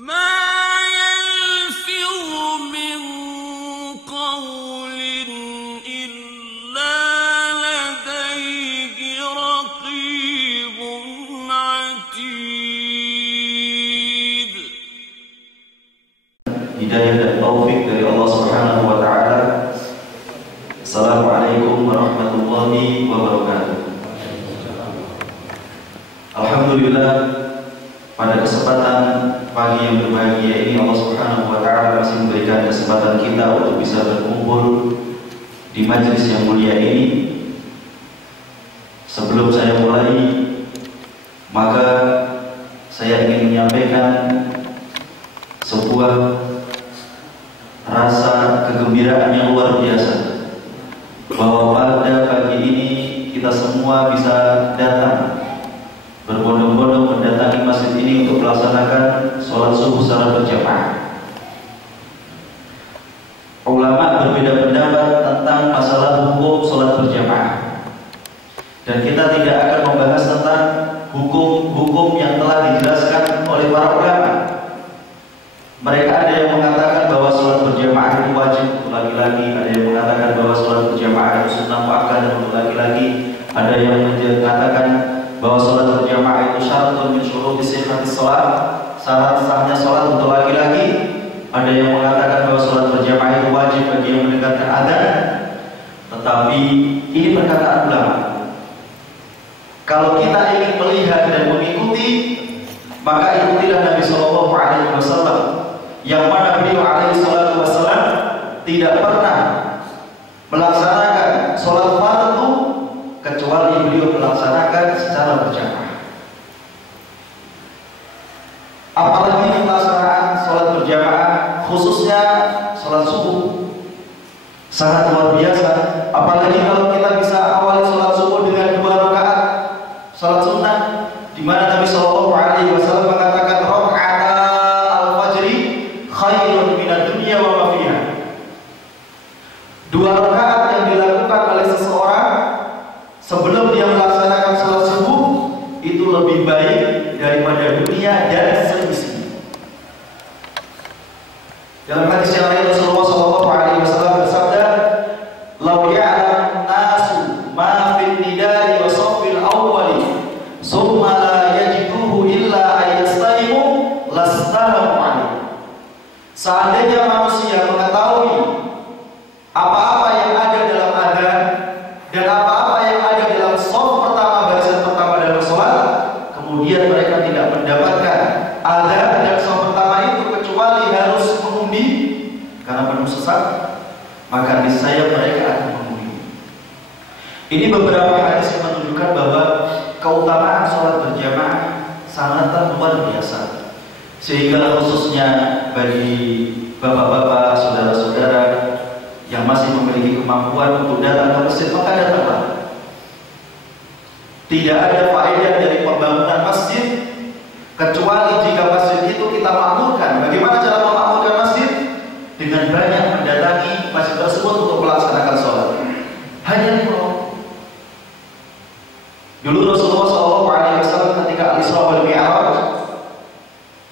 Hidayah dan taufik dari Allah Subhanahu wa taala. Assalamualaikum warahmatullahi wabarakatuh. Alhamdulillah, pada kesempatan pagi yang berbahagia ini Allah Subhanahu wa taala masih memberikan kesempatan kita untuk bisa berkumpul di majelis yang mulia ini. Sebelum saya mulai, maka saya ingin menyampaikan sebuah rasa kegembiraan yang luar biasa bahwa pada pagi ini kita semua bisa datang berbondong-bondong mendatangi masjid ini untuk melaksanakan sholat subuh secara berjamaah. Ulama berbeda pendapat tentang masalah hukum sholat berjamaah, dan kita tidak akan membahas tentang hukum-hukum yang telah dijelaskan oleh para ulama. Mereka ada yang mengatakan bahwa sholat berjamaah itu wajib untuk laki-laki, ada yang mengatakan bahwa sholat berjamaah itu sunnah muakkadah untuk laki-laki, ada yang mengatakan bahwa sholat berjamaah itu syaratun min syuruti sihhatis shalah, syarat sahnya sholat untuk laki-laki, ada yang mengatakan bahwa sholat berjamaah itu wajib bagi yang mendengarkan adzan. Tetapi ini perkataan ulama. Kalau kita ingin melihat dan mengikuti, maka ikutilah Nabi Shallallahu Alaihi Wasallam, yang mana beliau alaihi salatu wassalam tidak pernah melaksanakan sholat fardu kecuali beliau melaksanakan secara berjamaah. Apalagi pelaksanaan sholat berjamaah, khususnya sholat subuh, sangat luar biasa. Apalagi kalau kita bisa awali sholat subuh dengan 2 rakaat sholat sunnah, di mana Nabi Shallallahu Alaihi Wasallam mengatakan khairun minad dunya wa ma fiha. 2 rakaat yang dilakukan oleh seseorang sebelum dia melaksanakan sholat subuh itu lebih baik daripada dunia dan seisinya. Dalam hadis yang lain Rasulullah sallallahu alaihi wasallam bersabda, "Law ya'lamu nasu ma fil nida'i wa shaffil awwali, summa la yajiduhu illa ayastaimu lastahamu alaihi." Seandainya manusia mengetahui apa-apa yang ada dalam adzan dan apa-apa yang ada dalam shaf pertama, barisan pertama dalam sholat, kemudian mereka tidak mendapatkan adzan dan shaf pertama itu kecuali harus mengundi karena penuh sesat, maka niscaya mereka akan mengundi. Ini beberapa hadis yang menunjukkan bahwa keutamaan sholat berjamaah sangat luar biasa. Sehingga khususnya bagi bapak-bapak, saudara-saudara yang masih memiliki kemampuan untuk datang ke masjid, maka datanglah. Tidak ada faedah dari pembangunan masjid kecuali jika masjid itu kita makmurkan. Bagaimana cara memakmurkan masjid? Dengan banyak mendatangi masjid tersebut untuk melaksanakan sholat. Hanya 5 waktu. Dulu Rasulullah SAW ketika Al-Isra wal Mi'raj,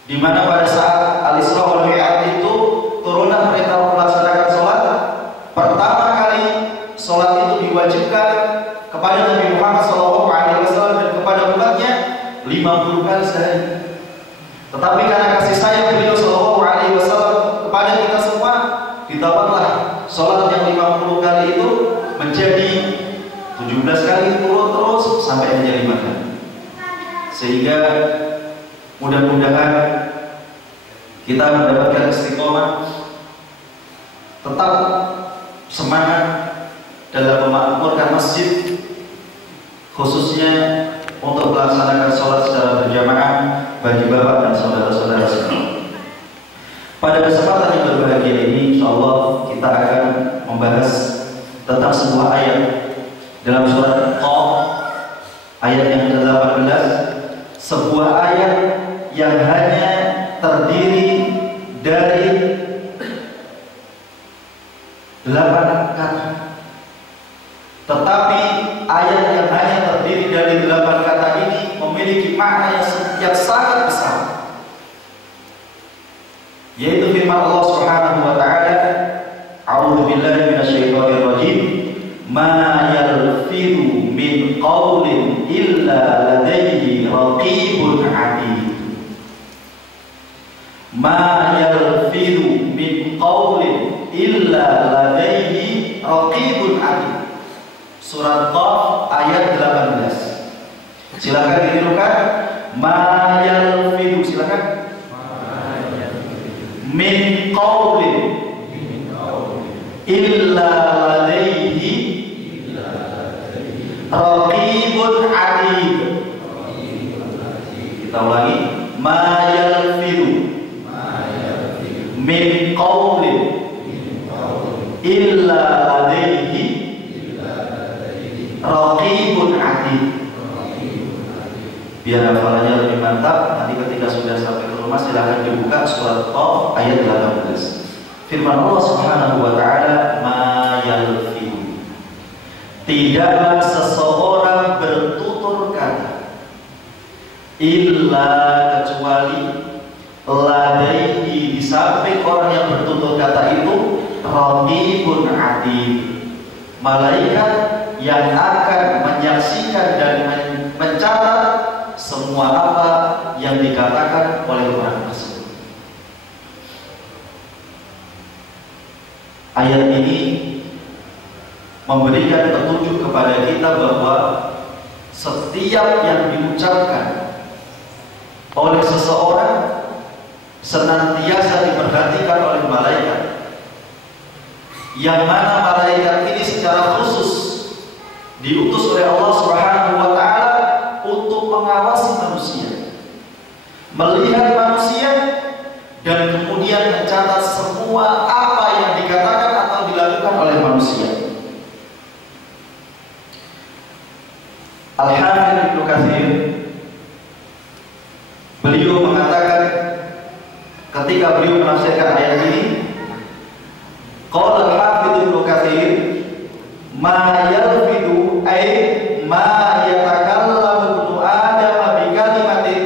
di mana pada saat Al-Isra wal Mi'raj itu turunlah perintah melaksanakan sholat. Pertama kali sholat itu diwajibkan kepada Nabi Muhammad SAW dan kepada umatnya 50 kali sehari. Tetapi karena kasih sayang beliau SAW kepada kita semua, ditambahlah sholat yang 50 kali itu menjadi 17 kali terus sampai menjadi 5 kali. Sehingga mudah-mudahan kita mendapatkan istiqomah, tetap semangat dalam memakmurkan masjid, khususnya untuk melaksanakan sholat secara berjamaah bagi bapak dan saudara-saudara sekalian. Pada kesempatan yang berbahagia ini, insyaallah kita akan membahas tentang sebuah ayat dalam surat Qaf, ayat yang ke-18, sebuah ayat yang hanya terdiri dari 8 kata. Tetapi ayat yang hanya terdiri dari 8 kata ini memiliki makna yang sangat besar. yaitu firman Allah Subhanahu wa taala, a'udzu billahi minasyaitonir rajim, ma yalfidu min qaulin illa ladayhi raqibun 'atid. Ma yalfidu min qaulin illa ladayhi raqibun 'atid. Surat Qaf ayat 18. Silakan ditirukan. Ma yalfidu, silakan. Min qaulin illa ladayhi raqibun 'atid. Kita ulangi. Ma yalfidu min qaulin illa ladayhi raqibun 'atid. Biar hafalannya lebih mantap, nanti ketika sudah sampai ke rumah silahkan dibuka surat Qaf ayat 18. Firman Allah Subhanahu wa taala, ma yalfidu, tidaklah seseorang bertutur kata, illa, kecuali, ladaihi, di samping orang yang bertutur kata itu, raqibun 'atid, malaikat yang akan menyaksikan dan mencatat semua apa yang dikatakan oleh orang tersebut. Ayat ini memberikan petunjuk kepada kita bahwa setiap yang diucapkan oleh seseorang senantiasa diperhatikan oleh malaikat, yang mana malaikat ini secara khusus diutus oleh Allah Subhanahu wa taala untuk mengawasi manusia, melihat manusia, dan kemudian mencatat semua apa yang dikatakan atau dilakukan oleh manusia. Al-Hafidz Ibnu Katsir, beliau mengatakan ketika beliau menafsirkan ayat ini, qala Al-Hafidz Ibnu Katsir, ma yalfidu ay ma yatakallamu ibnu Adam bi kalimatin,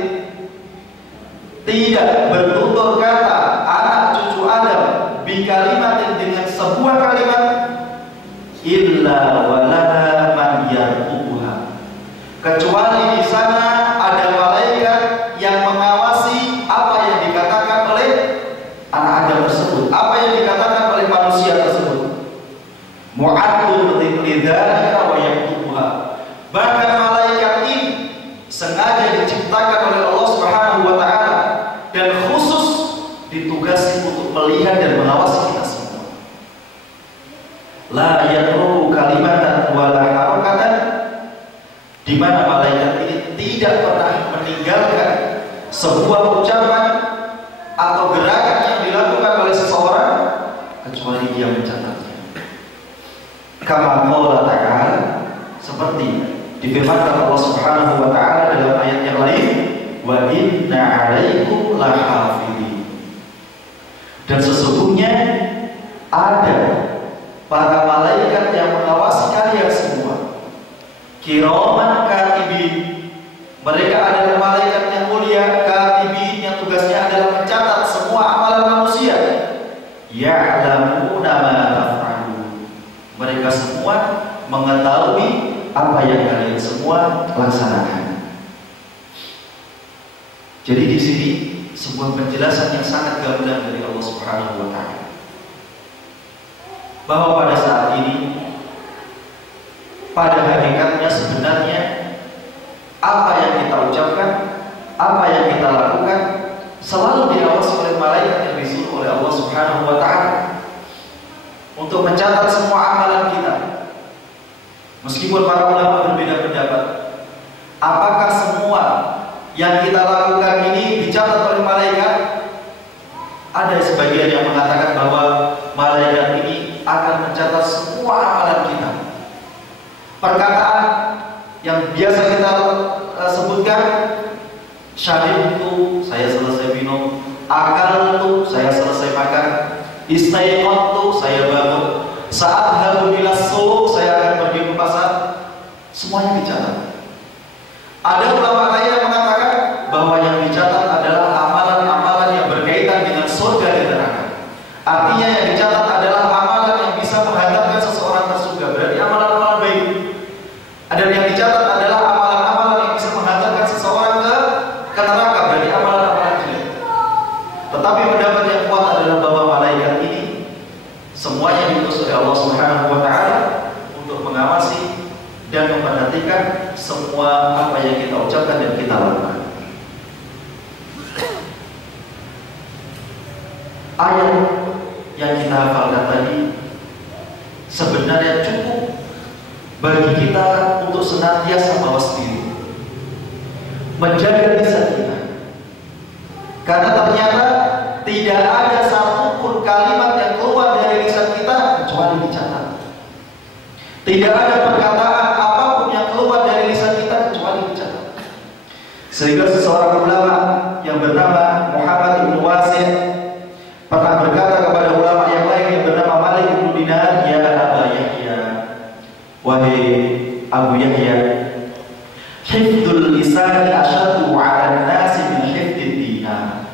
tidak bertutur kata anak cucu Adam bi kalimatin, dengan sebuah kalimat, illa walaha man yarqubuha, kecuali di sana ada malaikat yang mengawasi apa yang dikatakan oleh anak Adam tersebut, apa yang dikatakan oleh manusia tersebut. Mu'addun lidzalika wa yaktubuha, bahkan malaikat ini sengaja diciptakan oleh Allah Subhanahu wa taala dan khusus ditugasi untuk melihat dan mengawasi kita semua. La yatruku kalimatan wala harakatan, di mana malaikat ini tidak pernah meninggalkan sebuah ucapan atau gerakan yang dilakukan oleh seseorang kecuali dia mencatatnya. Kama qala ta'ala, seperti difirmankan Allah Subhanahu wa taala dalam ayat yang lain, wa inna 'alaikum lahafidhin, dan sesungguhnya ada para malaikat yang mengawasi kalian semua, kiraman katibin, mereka adalah malaikat yang mulia, katibin, yang tugasnya adalah mencatat semua amalan manusia, ya'lamuna ma taf'alun, mereka semua mengetahui apa yang kalian semua laksanakan. Jadi di sini sebuah penjelasan yang sangat gamblang dari Allah Subhanahu wa taala, bahwa pada saat ini, pada hakikatnya sebenarnya apa yang kita ucapkan, apa yang kita lakukan selalu diawasi oleh malaikat yang disuruh oleh Allah Subhanahu wa taala untuk mencatat semua amalan kita. Meskipun para ulama berbeda pendapat, apakah semua yang kita lakukan ini dicatat oleh malaikat? Ada sebagian yang mengatakan bahwa malaikat ini akan mencatat semua amalan kita. Perkataan yang biasa kita sebutkan, syarib itu saya selesai minum, akal itu saya selesai makan, istaiqat itu saya bangun, saat halu ila suq saya akan pergi ke pasar, semuanya dicatat. Ada ulama lain yang mengatakan bahwa yang dicatat adalah amalan-amalan yang berkaitan dengan surga dan ayat yang kita hafalkan tadi sebenarnya cukup bagi kita untuk senantiasa mawas diri, menjaga lisan kita. Karena ternyata tidak ada satupun kalimat yang keluar dari lisan kita kecuali dicatat. Tidak ada perkataan apapun yang keluar dari lisan kita kecuali dicatat. Sehingga seseorang ulama yang bernama Muhammad bin Wasil pernah berkata kepada ulama yang lain yang bernama Malik bin Dinar, "Ya Aba Yahya, wahai Abu Yahya, hifdzul lisan asyaddu 'ala an-nas min hifdzid dinar."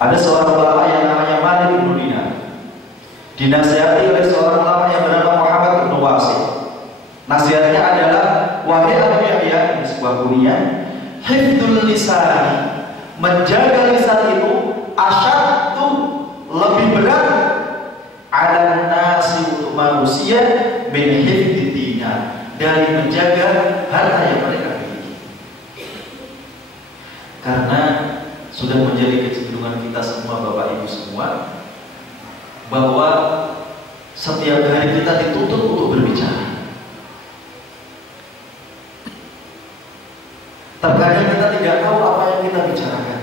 Ada seorang ulama yang namanya Malik bin Dinar, dinasihati oleh seorang ulama yang bernama Muhammad bin Wasil. Nasihatnya adalah, "Wahai Abu Yahya," ini sebuah kunyah, "hifdzul lisan, menjaga lisan itu asyaddu, lebih berat, 'ala nasi, untuk manusia, min hifdzid dinar, dari menjaga harta yang mereka miliki." Karena sudah menjadi kecenderungan kita semua, Bapak Ibu semua, bahwa setiap hari kita dituntut untuk berbicara. Terkadang kita tidak tahu apa yang kita bicarakan,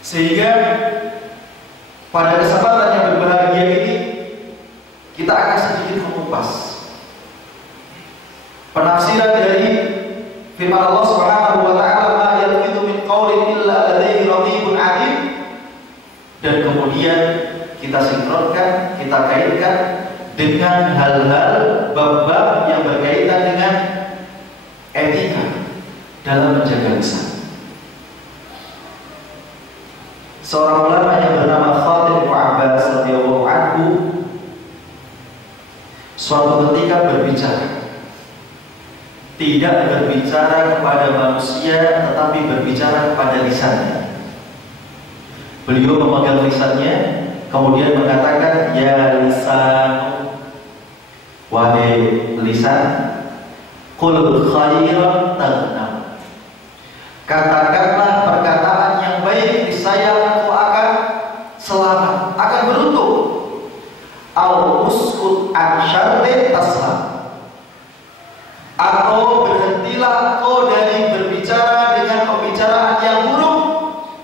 sehingga pada kesempatan yang berbahagia ini kita akan sedikit mengupas penafsiran dari firman Allah Subhanahu wa taala, "Ma yalfidu min qaulin illa ladaihi raqibun 'atid." Dan kemudian kita sinkronkan, kita kaitkan dengan hal-hal bab-bab yang berkaitan dengan etika dalam menjaga lisan. Seorang ulama yang bernama Khatib bin Abbas radhiyallahu anhu suatu ketika berbicara, tidak berbicara kepada manusia tetapi berbicara kepada lisannya. Beliau memegang lisannya, kemudian mengatakan, "Ya lisan, wahai lisan, qul khairan taghnam, katakanlah perkataan yang baik, niscaya engkau akan selamat, akan beruntung. Au uskut an syarrin taslam, atau berhentilah engkau dari berbicara dengan pembicaraan yang buruk,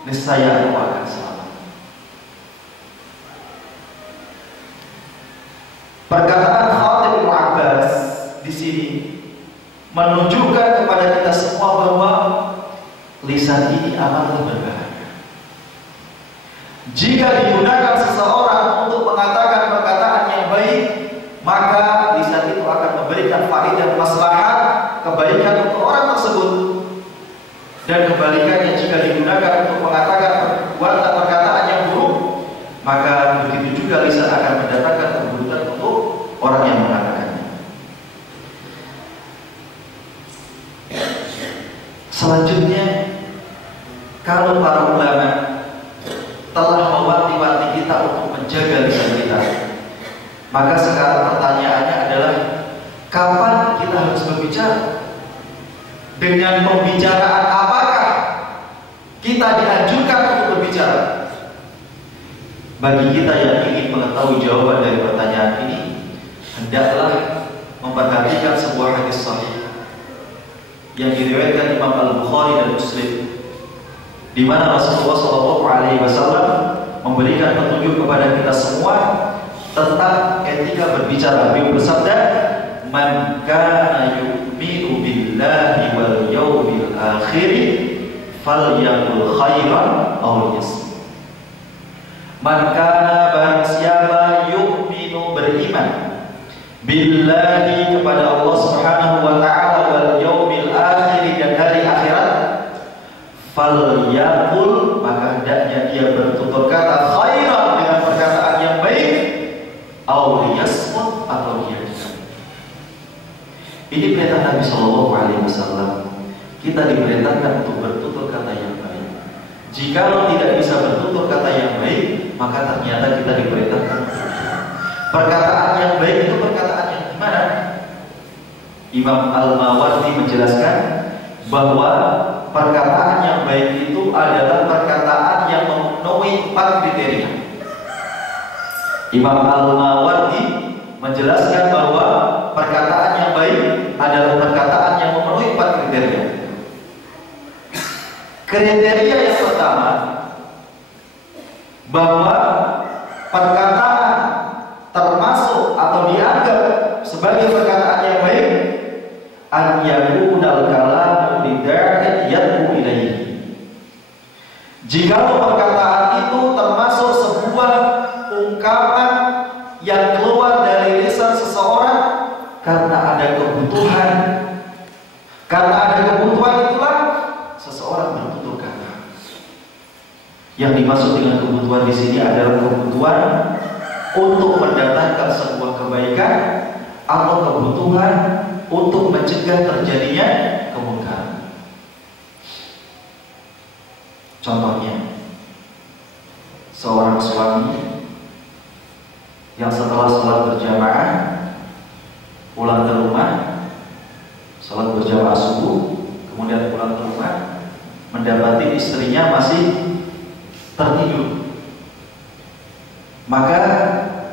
niscaya engkau akan selamat." Perkataan Khatib bin Abbas di sini menunjukkan kepada kita semua bahwa lisan ini amatlah berbahaya. Jika digunakan seseorang untuk mengatakan perkataan yang baik, maka lisan itu akan memberikan faedah maslahat, kebaikan untuk orang tersebut. Dan kebalikannya, jika digunakan untuk mengatakan perkataan yang buruk, maka begitu juga lisan akan mendatangkan keburukan untuk orang yang mengatakannya. Selanjutnya, kalau para ulama telah mewanti-wanti kita untuk menjaga lisan kita, maka sekarang pertanyaannya adalah, kapan kita harus berbicara? Dengan pembicaraan apakah kita dianjurkan untuk berbicara? Bagi kita yang ingin mengetahui jawaban dari pertanyaan ini, hendaklah memperhatikan sebuah hadis sahih yang diriwayatkan Imam Al-Bukhari dan Muslim, di mana Rasulullah SAW memberikan petunjuk kepada kita semua tentang etika berbicara. Beliau bersabda, "Man kana yu'minu billahi wal yawmil akhir falyaqul khairan aw liyasmut." Man kana, barang siapa, yu'minu, beriman, billahi, kepada Allah Subhanahu wa taala, wal yawmil akhir, dan hari akhirat, falyaqul, maka hendaknya dia bertutur kata khairan, dengan perkataan yang baik, aw liyasmut, atau dia diam. Ini perintah Nabi Shallallahu Alaihi Wasallam. Kita diperintahkan untuk bertutur kata yang baik. Jika tidak bisa bertutur kata yang baik, maka ternyata kita diperintahkan. Perkataan yang baik itu perkataan yang gimana? Imam Al-Mawardi menjelaskan bahwa perkataan yang baik itu adalah perkataan yang memenuhi 4 kriteria. Imam Al-Mawardi menjelaskan bahwa perkataan yang baik adalah perkataan yang memenuhi 4 kriteria. Kriteria yang pertama, bahwa perkataan termasuk atau dianggap sebagai perkataan yang baik, an yakunal kalamu lida'in yad'u ilaihi. Jika perkataan itu termasuk sebuah ungkapan yang keluar dari lisan seseorang karena ada kebutuhan, itulah seseorang bertutur kata. Yang dimaksud dengan kebutuhan di sini adalah kebutuhan untuk mendatangkan sebuah kebaikan atau kebutuhan untuk mencegah terjadinya kemungkaran. Contohnya, seorang suami yang setelah sholat berjamaah pulang ke rumah, sholat berjamaah subuh, kemudian pulang ke rumah, mendapati istrinya masih tertidur. Maka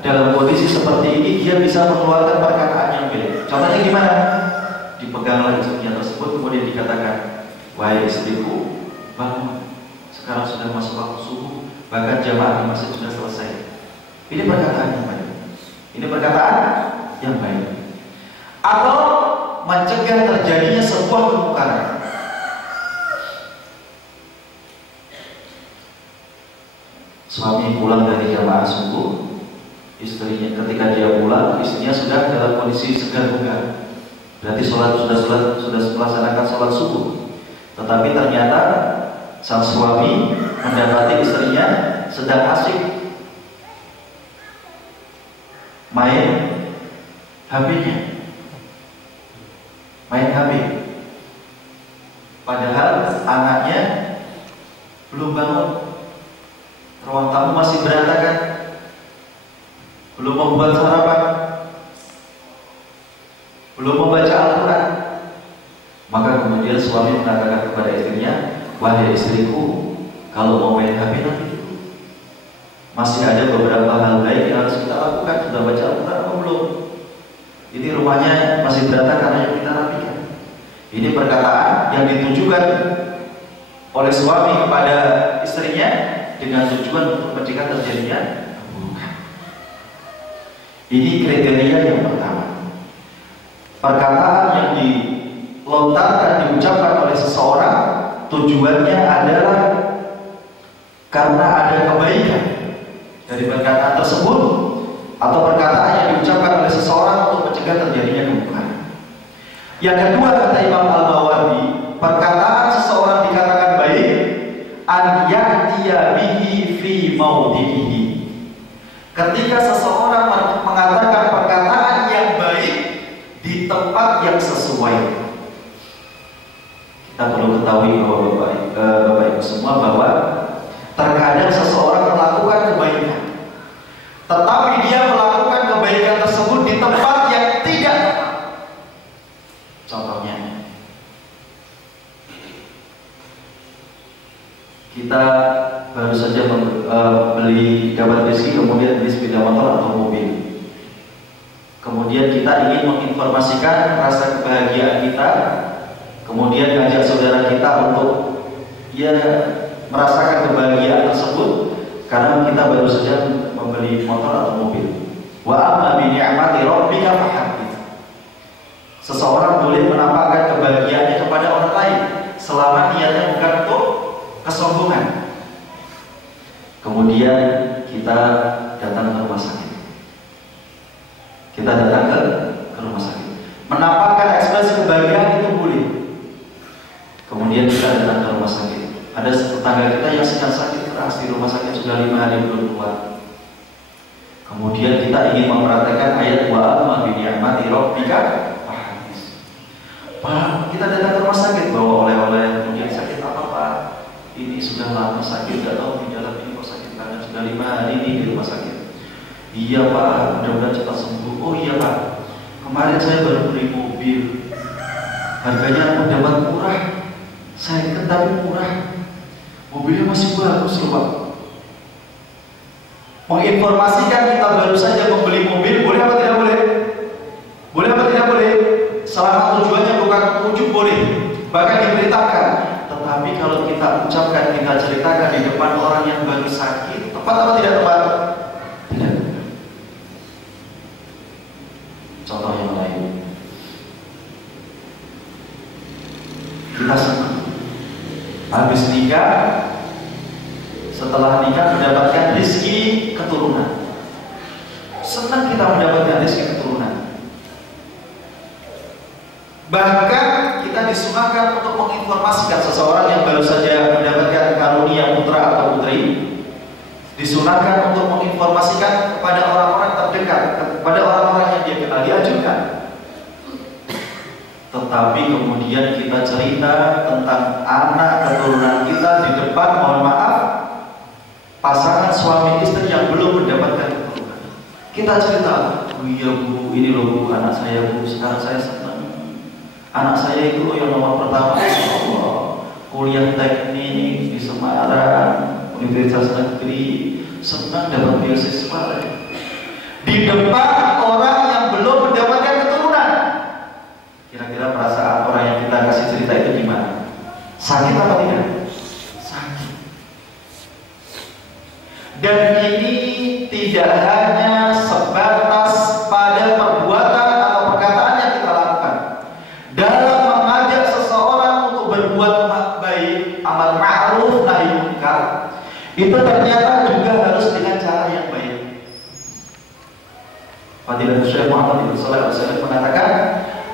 dalam kondisi seperti ini dia bisa mengeluarkan perkataan yang baik. Contohnya gimana? Dipeganglah istrinya tersebut, kemudian dikatakan, wahai istriku, bangun, sekarang sudah masuk waktu subuh, bahkan jamaah di masjid sudah selesai. Ini perkataan yang baik. Ini perkataan yang baik. Atau mencegah terjadinya sebuah kemungkaran. Suami pulang dari jamaah subuh, istrinya ketika dia pulang, istrinya sudah dalam kondisi segar bugar. Berarti sudah melaksanakan sholat subuh. Tetapi ternyata sang suami mendapati istrinya sedang asik main HP-nya, main HP. Padahal anaknya belum bangun, ruang tamu masih berantakan, belum membuat sarapan, belum membaca Al-Quran. Maka kemudian suami mengatakan kepada istrinya, wahai istriku, kalau mau main HP nanti dulu. Masih ada beberapa hal baik yang harus kita lakukan. Sudah baca Al-Quran atau belum? Ini rumahnya masih berantakan, ayo kita rapikan. Ini perkataan yang ditujukan oleh suami kepada istrinya dengan tujuan untuk mencegah terjadinya keburukan. Ini kriteria yang pertama. Perkataan yang dilontarkan, diucapkan oleh seseorang, tujuannya adalah karena ada kebaikan dari perkataan tersebut, atau perkataan yang diucapkan oleh seseorang untuk mencegah terjadinya kemungkaran. Yang kedua, kata Imam Al-Mawardi, perkataan seseorang dikatakan baik an ya'tiya bihi fi maudhihi. Ketika seseorang mengatakan perkataan yang baik di tempat yang sesuai. Kita perlu ketahui bahwa Bapak Ibu semua, bahwa terkadang seseorang melakukan kebaikan, tetapi dia melakukan kebaikan tersebut di tempat yang tidak tepat. Contohnya, kita baru saja dapat rezeki, kemudian beli sepeda motor atau mobil. Kemudian kita ingin menginformasikan rasa kebahagiaan kita, kemudian ngajak saudara kita untuk merasakan kebahagiaan tersebut karena kita baru saja membeli motor atau mobil. Wa amma bi ni'mati rabbika fahaddits. Seseorang boleh menampakkan kebahagiaannya kepada orang lain selama niatnya bukan untuk kesombongan. Kemudian kita datang ke rumah sakit. Kita datang ke rumah sakit. Menampakkan ekspresi kebahagiaan itu boleh. Kemudian kita datang ke rumah sakit. Ada tetangga kita yang sedang sakit keras di rumah sakit, sudah 5 hari belum keluar. Kemudian kita ingin mempraktekkan ayat wa amma bi ni'mati rabbika fahaddits. Pak, kita datang ke rumah sakit bawa oleh-oleh, kemudian sakit apa Pak? Ini sudah lama sakit, tidak tahu di dalam ini kok sakit karena sudah 5 hari ini di rumah sakit. Iya Pak, mudah-mudahan cepat sembuh. Oh iya Pak, kemarin saya baru beli mobil, harganya dapat murah, Second tapi murah, mobilnya masih bagus loh Pak. Menginformasikan kita baru saja membeli mobil, boleh apa tidak boleh? Boleh apa tidak boleh? Selama tujuannya bukan ujuk boleh, bahkan diberitakan. Tetapi kalau kita ucapkan, kita ceritakan di depan orang yang baru sakit, tepat apa tidak tepat? Tidak. Contoh yang lain, kita senang habis nikah, setelah nikah mendapatkan rezeki keturunan. Senang kita mendapatkan rezeki keturunan. Bahkan kita disunahkan untuk menginformasikan seseorang yang baru saja mendapatkan karunia putra atau putri, disunahkan untuk menginformasikan kepada orang-orang terdekat, kepada orang-orang yang dia kenal, diajukan. Tetapi kemudian kita cerita tentang anak keturunan kita di depan, mohon maaf, pasangan suami istri yang belum mendapatkan keturunan. Kita cerita, oh iya Bu, ini loh Bu, anak saya Bu, sekarang saya senang. Anak saya itu loh yang nomor pertama, Allah, kuliah teknik di Semarang, Universitas Negeri, senang dapat beasiswa. Di depan orang yang belum mendapatkan keturunan. Kira-kira perasaan orang yang kita kasih cerita itu gimana? Sakit apa tidak? Sakit. Dan ini tidak hanya sebatas pada perbuatan atau perkataan yang kita lakukan. Dalam mengajak seseorang untuk berbuat baik, amal ma'ruf nahi munkar, itu ternyata juga harus dengan cara yang baik. Fadilatul Syekh Muhammad bin Shalih Al-Utsaimin mengatakan,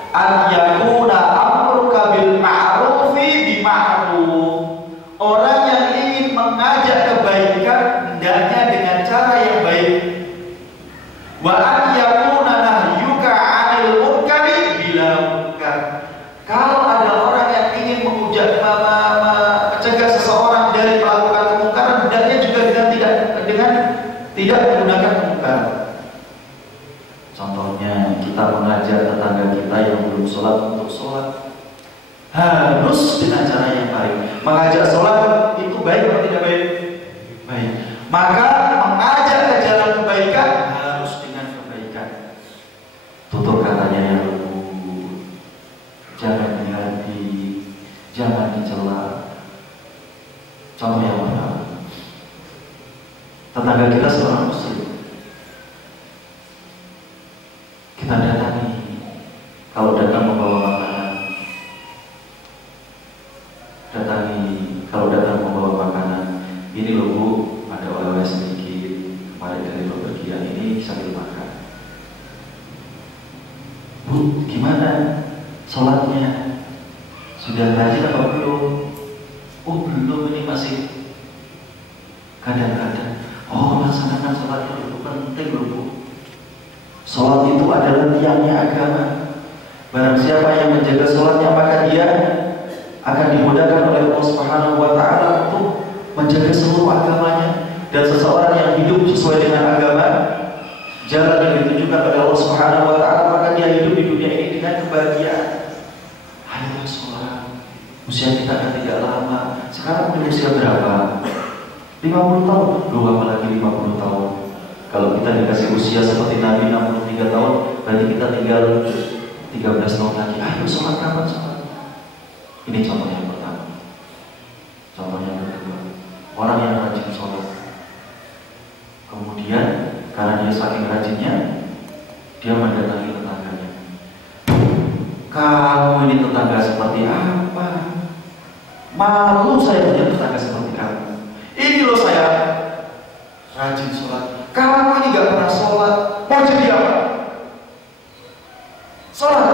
an yakuna amruka bil ma'rufi bi ma'ruf. Orang yang ingin mengajak kebaikan hendaknya dengan cara yang baik. Wa an yakuna nahyuka 'anil munkari bila munkar. Kalau ada orang yang ingin mencegah seseorang dari melakukan kemungkaran, hendaknya juga dengan tidak menggunakan kemungkaran. Contohnya, kita mengajak tetangga kita yang belum sholat untuk sholat, harus dengan cara yang baik. Mengajak sholat itu baik atau tidak baik? Baik. Maka mengajak ke jalan kebaikan harus dengan kebaikan. Tutur katanya yang lembut, jangan dihati, jangan dicela. Contoh yang pertama, tetangga kita seorang muslim, kita datangi. Kalau datang membawa makanan, datangi. Kalau datang membawa makanan, ini loh Bu, ada oleh-oleh sedikit kemarin dari bepergian, ini bisa dimakan. Bu, gimana sholatnya? Sudah rajin apa belum? Oh belum, ini masih kadang-kadang. Oh, laksanakan sholatnya itu penting loh Bu. Sholat itu adalah tiangnya agama. Barang siapa yang menjaga sholatnya, maka dia akan dimudahkan oleh Allah Subhanahu wa Ta'ala untuk menjaga seluruh agamanya. Dan seseorang yang hidup sesuai dengan agama, jalan yang ditunjukkan oleh Allah Subhanahu wa Ta'ala, maka dia hidup di dunia ini dengan kebahagiaan. Ayo sholat. Usia kita kan tidak lama. Sekarang usia berapa? 50 tahun. Lu apalagi 50 tahun. Kalau kita dikasih usia seperti Nabi 63 tahun, berarti kita tinggal 13 tahun lagi. Ayo sholat, kapan sholat? Ini contoh yang pertama. Contoh yang kedua, orang yang rajin sholat, kemudian karena dia saking rajinnya, dia mendatangi tetangganya. Kamu ini tetangga seperti apa? Malu saya punya tetangga seperti kamu. Ini loh saya rajin sholat, kamu ini gak pernah sholat, mau jadi apa? Sholat.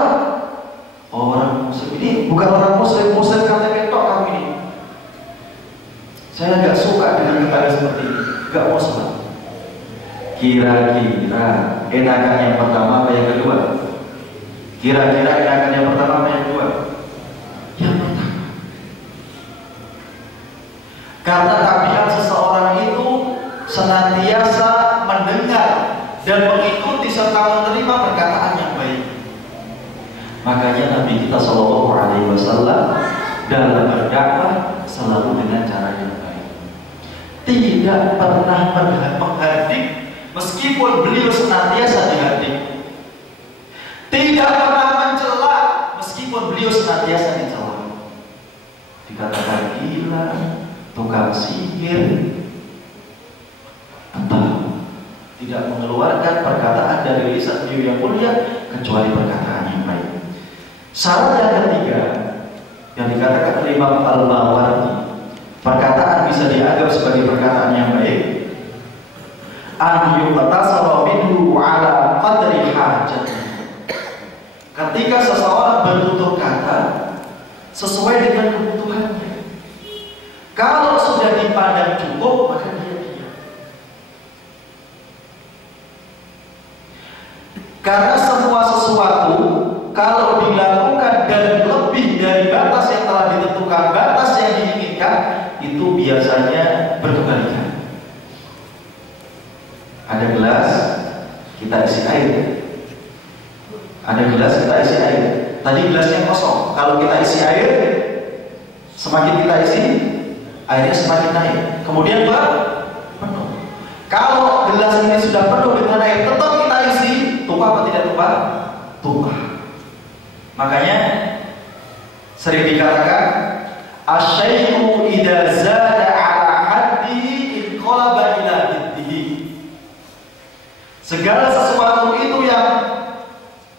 Orang muslim ini bukan orang muslim, muslim KTP tok kamu ini. Saya gak suka dengan tetangga seperti ini, gak mau sholat. Kira-kira enakan yang pertama apa yang kedua? Kira-kira enakan yang pertama apa yang kedua? Yang pertama. Karena tabiat seseorang itu senantiasa mendengar dan mengikuti serta menerima perkataan yang baik. Makanya Nabi kita Shallallahu Alaihi Wasallam dalam berdakwah selalu dengan cara yang baik. Tidak pernah menghardik meskipun beliau senantiasa dihardik. Tidak pernah mencela meskipun beliau senantiasa dicela. Dikatakan gila, tukang sihir, tetap tidak mengeluarkan perkataan dari lisan beliau yang mulia kecuali perkataan yang baik. Syarat yang ketiga yang dikatakan oleh Imam Al-Mawardi, perkataan bisa dianggap sebagai perkataan yang baik, an yuqtasara minhu ala qadri hajat. Ketika seseorang bertutur kata sesuai dengan kebutuhannya. Kalau sudah dipandang cukup, maka dia diam. Karena semua sesuatu kalau dilakukan dan lebih dari batas yang telah ditentukan, batas yang diinginkan, itu biasanya berkebalikan. Ada gelas, kita isi air. Ada gelas, kita isi air. Tadi gelasnya kosong. Kalau kita isi air, semakin kita isi, airnya semakin naik. Kemudian penuh. Kalau gelas ini sudah penuh dengan air, tetap kita isi, tumpah atau tidak tumpah? Tumpah. Makanya sering dikatakan asyai'u idza zada 'ala haddihi inqalaba ila diddihi. Segala sesuatu itu yang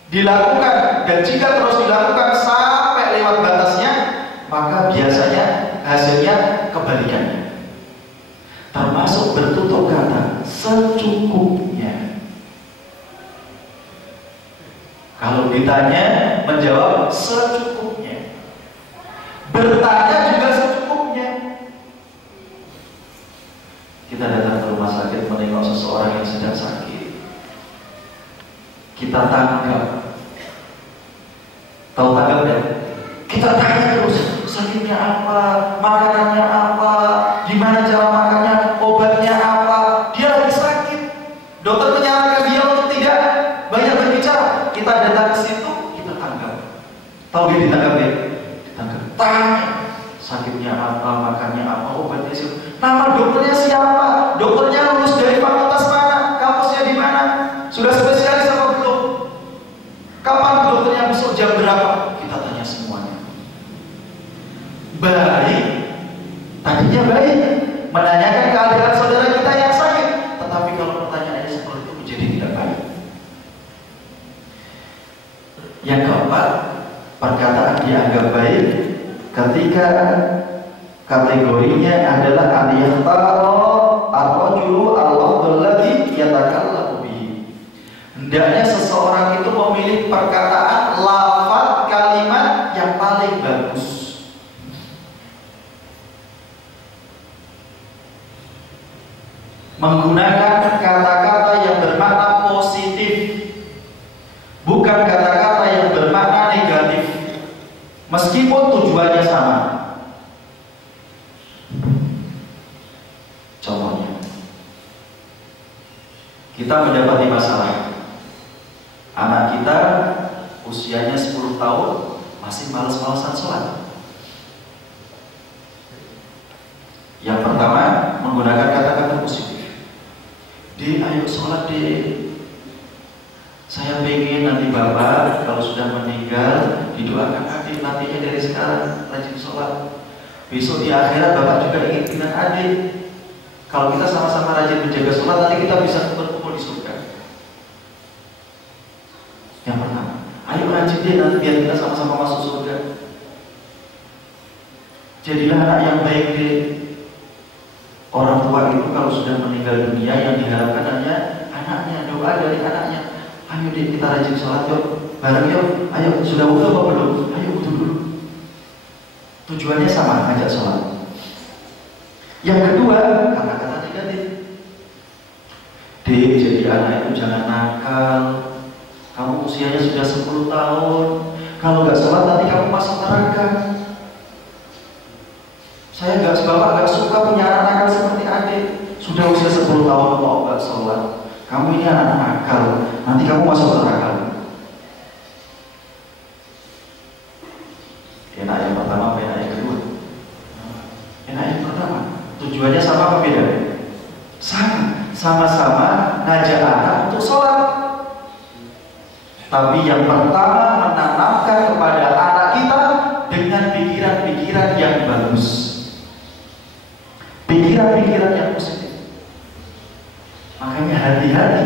dilakukan dan jika terus dilakukan sampai lewat batasnya, maka biasanya hasilnya kebalikannya. Termasuk bertutur kata secukupnya. Kalau ditanya, menjawab secukupnya. Bertanya juga secukupnya. Kita datang ke rumah sakit menengok seseorang yang sedang sakit. Kita tanggap. Tahu tanggap ya? Kita tanya terus, sakitnya apa, makanannya apa, gimana cara makannya, obatnya apa. Dia lagi sakit. Dokter menyarankan dia untuk tidak banyak berbicara. Kita datang ke situ, kita tanggap. Tahu dia ditanggap ya? Ditanggap. Tanya, sakitnya apa, makannya apa, obatnya siapa. Nama dokternya siapa? Dokternya lulus dari fakultas mana? Kampusnya di mana? Sudah spesialis apa belum? Kapan dokternya besok, jam berapa? Kita tanya semuanya. Baik, tadinya baik, menanyakan keadaan saudara kita yang sakit. Tetapi kalau pertanyaannya seperti itu menjadi tidak baik. Yang keempat, perkataan dianggap baik ketika kategorinya adalah an-yakhtaro ar-rajulu al-lafdhul ladzi yatakallamu bihi. Hendaknya seseorang itu memilih perkataan, lafaz, kalimat yang paling bagus. Menggunakan kata-kata yang bermakna positif, bukan kata-kata yang bermakna negatif, meskipun tujuannya sama. Contohnya, kita mendapati masalah. Anak kita usianya 10 tahun masih malas-malasan sholat. Yang pertama, menggunakan kata-kata positif. Dek, ayo sholat dek. Saya pengen nanti bapak kalau sudah meninggal didoakan adik, nantinya dari sekarang rajin sholat. Besok di akhirat bapak juga ingin dengan adik. Kalau kita sama-sama rajin menjaga sholat, nanti kita bisa berkumpul di surga. Yang pertama, ayo rajin deh nanti biar kita sama-sama masuk surga. Jadilah anak yang baik deh. Orang tua itu kalau sudah meninggal dunia yang diharapkan hanya anaknya, doa dari anaknya. Ayo deh kita rajin sholat yuk, bareng yuk. Ayo sudah wudu apa belum? Ayo wudu dulu. Tujuannya sama, ngajak sholat. Yang kedua, kata-kata negatif. Dek, jadi anak itu jangan nakal. Kamu usianya sudah 10 tahun. Kalau nggak sholat nanti kamu masuk neraka. Saya bapak nggak suka punya anak nakal seperti adik. Sudah usia 10 tahun kok nggak sholat. Kamu ini anak nakal. Nanti kamu masuk neraka. Enak yang pertama, enak yang kedua. Enak yang pertama. Tujuannya sama apa beda? Sama-sama ngajak anak untuk sholat. Tapi yang pertama menanamkan kepada anak kita dengan pikiran-pikiran yang bagus, pikiran-pikiran yang positif. Makanya hati-hati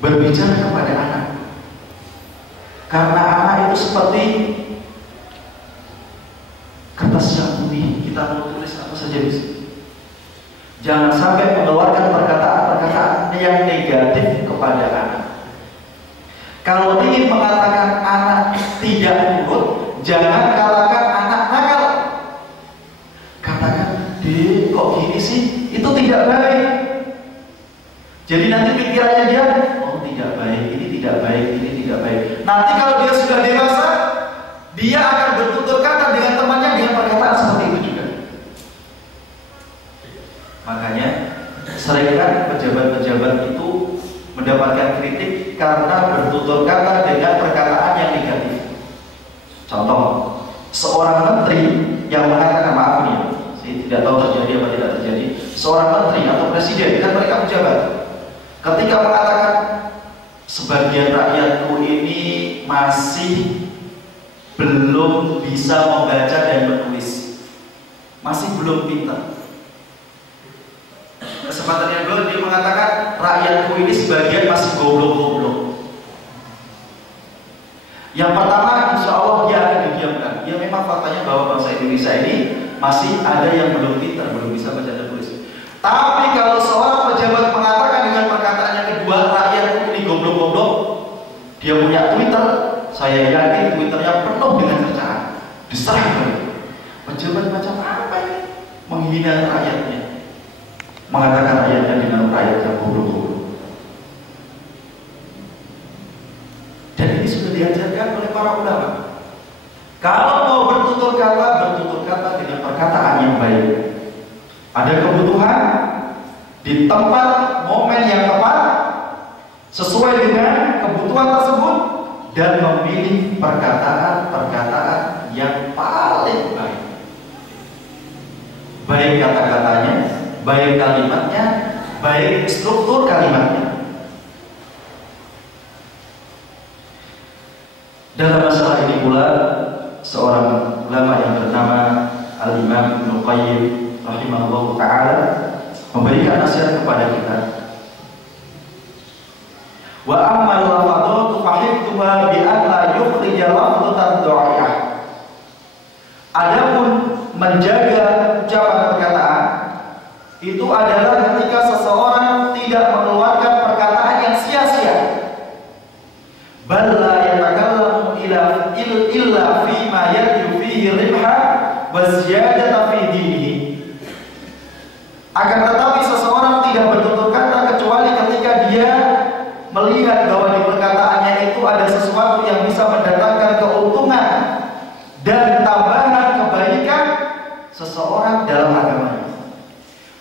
berbicara kepada anak, karena anak itu seperti kertas yang putih, kita mau tulis apa saja bisa. Jangan sampai mengeluarkan perkataan-perkataan yang negatif kepada anak. Kalau ingin mengatakan anak tidak nurut, jangan katakan anak nakal. Katakan, "Dek, kok gini sih? Itu tidak baik." Jadi nanti pikirannya dia, "Oh, tidak baik, ini tidak baik, ini tidak baik." Nanti kalau dia sudah dewasa, dia akan bertutur kata dengan temannya dengan perkataan seperti itu juga. Makanya seringkan pejabat-pejabat itu mendapatkan kritik karena bertutur kata dengan perkataan yang negatif. Contoh, seorang menteri yang mengatakan, maaf nih, saya tidak tahu terjadi apa tidak terjadi, seorang menteri atau presiden, kan mereka pejabat, ketika mengatakan sebagian rakyatku ini masih belum bisa membaca dan menulis, masih belum pintar. Kesempatan yang kedua dia mengatakan rakyatku ini sebagian masih goblok-goblok. Yang pertama, insya Allah dia akan didiamkan. Ya memang faktanya bahwa bangsa Indonesia ini masih ada yang belum pintar, belum bisa baca dan tulis. Tapi kalau seorang pejabat mengatakan dengan perkataan yang kedua, rakyatku ini goblok-goblok, dia punya Twitter, saya yakin Twitternya penuh dengan cercaan. Diserang. Pejabat macam apa ini? Menghina rakyatnya, mengatakan rakyatnya dengan rakyat yang goblok-goblok. Dan ini sudah diajarkan oleh para ulama. Kalau mau bertutur kata dengan perkataan yang baik. Ada kebutuhan di tempat, momen yang tepat, sesuai dengan kebutuhan tersebut, dan memilih perkataan-perkataan yang paling baik. Baik kata-katanya, baik kalimatnya, baik struktur kalimatnya. Dalam masalah ini pula seorang ulama yang bernama Al-Imam Ibnu Qayyim rahimahullah ta'ala memberikan nasihat kepada kita. Wa ammal lafadhu fahibtuha bi an la yukhrija lafdatan dha'iyah. Adapun menjaga ucapan perkataan itu adalah ketika seseorang tidak mengeluarkan perkataan yang sia-sia. Bal la yatakallamu illa fi ma yarju fihi ribha wa ziyadata fi dinihi. Akan tetapi seseorang tidak bertutur kata kecuali ketika dia melihat bahwa di perkataannya itu ada sesuatu yang bisa mendatangkan keuntungan dan tambahan kebaikan seseorang dalam agamanya.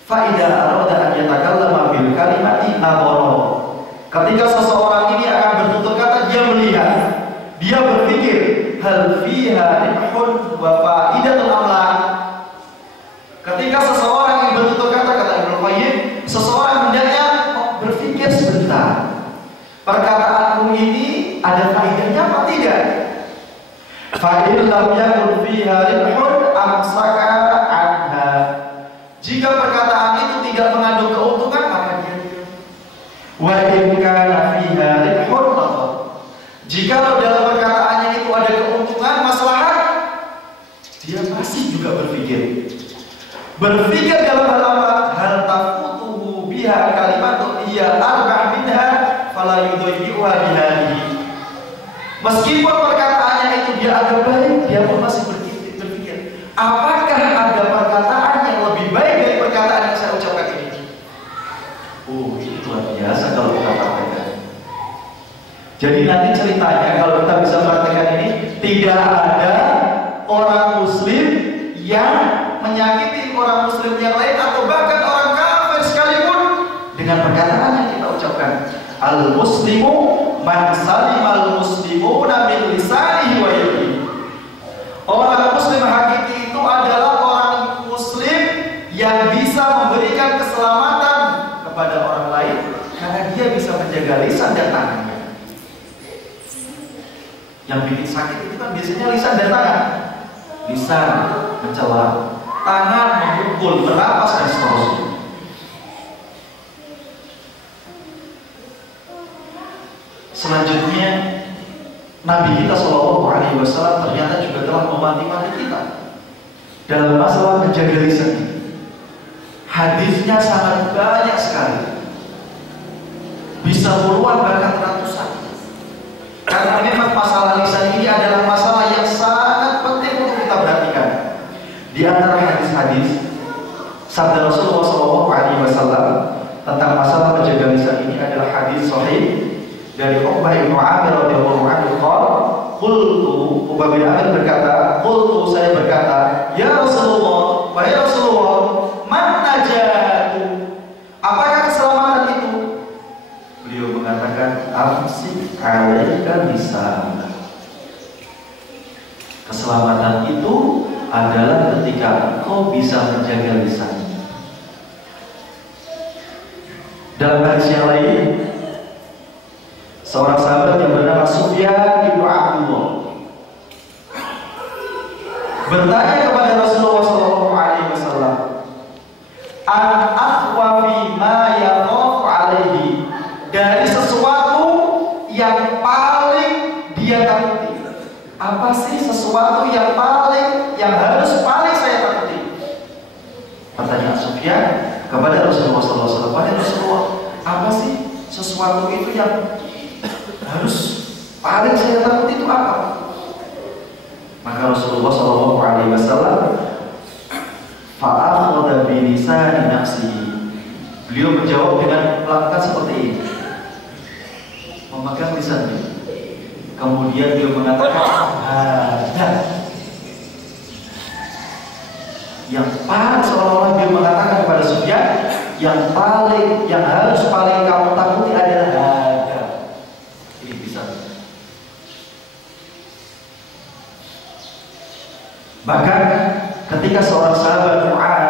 Fa idza arada an yatakallama bil kalimati nadhara. Ketika seseorang ini akan bertutur kata, dia melihat, dia berpikir, hal fiha ribhun wa faidatun amla. Ketika seseorang yang bertutur kata Ibnu Qayyim, seseorang hendaknya berpikir sebentar. Perkataanku ini ada faedahnya apa tidak? Fa in lam yakun fiha ribhun amsaka anha. Jika perkataan itu tidak mengandung keuntungan, maka dia diam. Wa in kana fiha ribhun nadhar. Jika dalam perkataannya itu ada keuntungan, maslahat, dia masih juga berpikir. Berpikir dalam hal apa? Hal tafutuhu biha kalimatun hiya arba'ah minha fala yudayyi'uha bihadihi. Meskipun perkataannya itu dia agak baik, dia pun masih berpikir, apakah ada perkataan yang lebih baik dari perkataan yang saya ucapkan ini? Oh, ini luar biasa kalau kita praktekkan. Jadi nanti ceritanya kalau kita bisa praktekkan ini, tidak ada orang muslim yang menyakiti orang muslim yang lain atau bahkan orang kafir sekalipun dengan perkataan yang kita ucapkan. Al-muslimu man salimal muslimuna min lisanihi wa yadihi. Orang muslim hakiki itu adalah orang muslim yang bisa memberikan keselamatan kepada orang lain karena dia bisa menjaga lisan dan tangannya. Yang bikin sakit itu kan biasanya lisan dan tangan. Lisan mencela, tangan memukul, merampas dan seterusnya. Selanjutnya, Nabi kita SAW ternyata juga telah mewanti-wanti kita dalam masalah menjaga lisan ini. Hadisnya sangat banyak sekali, bisa puluhan bahkan ratusan. Karena memang masalah lisan ini adalah masalah yang sangat penting untuk kita perhatikan. Di antara hadis-hadis sabda Rasulullah SAW tentang masalah menjaga lisan ini adalah hadis sahih dari Uqbah bin Amir radhiyallahu anhu qala qultu, Uqbah bin Amir berkata, qultu, saya berkata, ya Rasulullah, wahai Rasulullah, man najatu, apakah keselamatan itu? Beliau mengatakan, amsik alaika lisan. Keselamatan itu adalah ketika engkau bisa menjaga lisan. Dalam hadis yang lain, seorang sahabat yang bernama Sufyan bin Abdullah bertanya kepada Rasulullah SAW, an akhwafi ma yaqaf alaihi, dari sesuatu yang paling dia takuti. Apa sih sesuatu yang harus paling saya takuti? Pertanyaan Sufyan kepada Rasulullah SAW, pada Rasulullah, apa sih sesuatu itu yang harus paling saya takuti itu apa? Maka Rasulullah SAW fa'akhadha bi lisani nafsihi, beliau menjawab dengan melakukan seperti ini, memegang lisannya. Kemudian beliau mengatakan, ada yang paling, seolah-olah beliau mengatakan kepada Sufyan, yang harus paling kamu takuti adalah ada. Ini bisa. Bahkan ketika seorang sahabat Mu'ad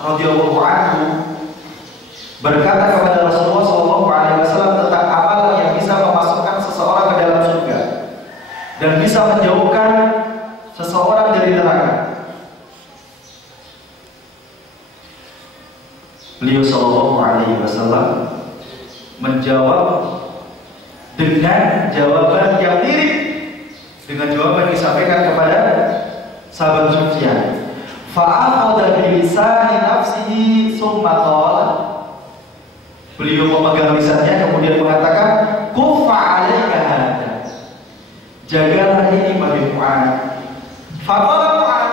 radhiyallahu anhu berkata kepada Rasulullah SAW tentang amalan yang bisa memasukkan seseorang ke dalam surga dan bisa menjauhkan seseorang dari neraka, beliau SAW menjawab dengan jawaban yang mirip dengan jawaban yang disampaikan kepada sahabat Sufyan. Fa'akhadha bi lisani nafsihi tsumma qala, beliau memegang lisannya kemudian mengatakan, kuffa 'alaika hada, jagalah ini bagi Mu'ad. Faqala Mu'ad,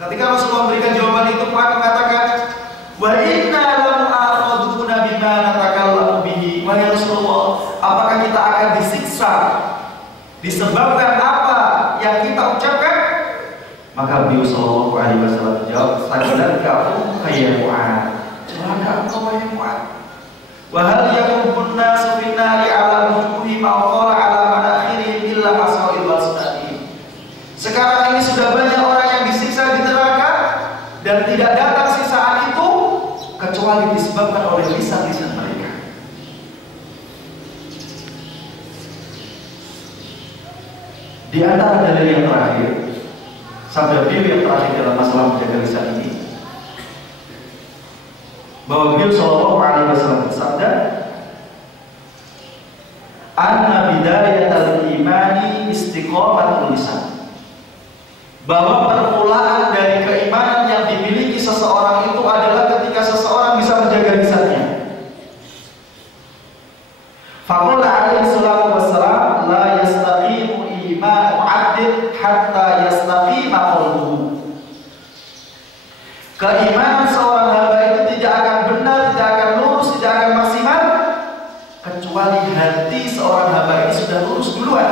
ketika Rasulullah memberikan jawaban itu, Mu'ad mengatakan, wa inna lamu'akhaduna bima natakallamu bihi. Wahai Rasulullah, apakah kita akan disiksa disebabkan apa yang kita ucapkan? Maka beliau sallallahu alaihi wasallam menjawab, sakilatka kayak Mu'ad, celaka engkau wahai Mu'ad. Wa hal yakumun nasu fin nari ala wujuhi ma qala ala manakhirihim illa asqa'il wasnati. Sekarang ini sudah banyak orang yang disiksa di neraka dan tidak datang sisaan itu kecuali disebabkan oleh lisan-lisan mereka. Di antara dalil yang terakhir, sabda beliau yang terakhir dalam masalah menjaga lisan ini, bahwa beliau sallallahu alaihi wasallam bersabda, anna bidayatul imani istiqamatul lisan, bahwa permulaan dari keimanan yang dimiliki seseorang itu adalah ketika seseorang bisa menjaga lisannya. Faqala alaihi salatu wassalam, la yastaqimu imanu 'abdin hatta yastaqima qalbuhu. Keimanan seorang hamba itu tidak akan benar, tidak akan lurus, tidak akan maksimal kecuali hati seorang hamba ini sudah lurus duluan,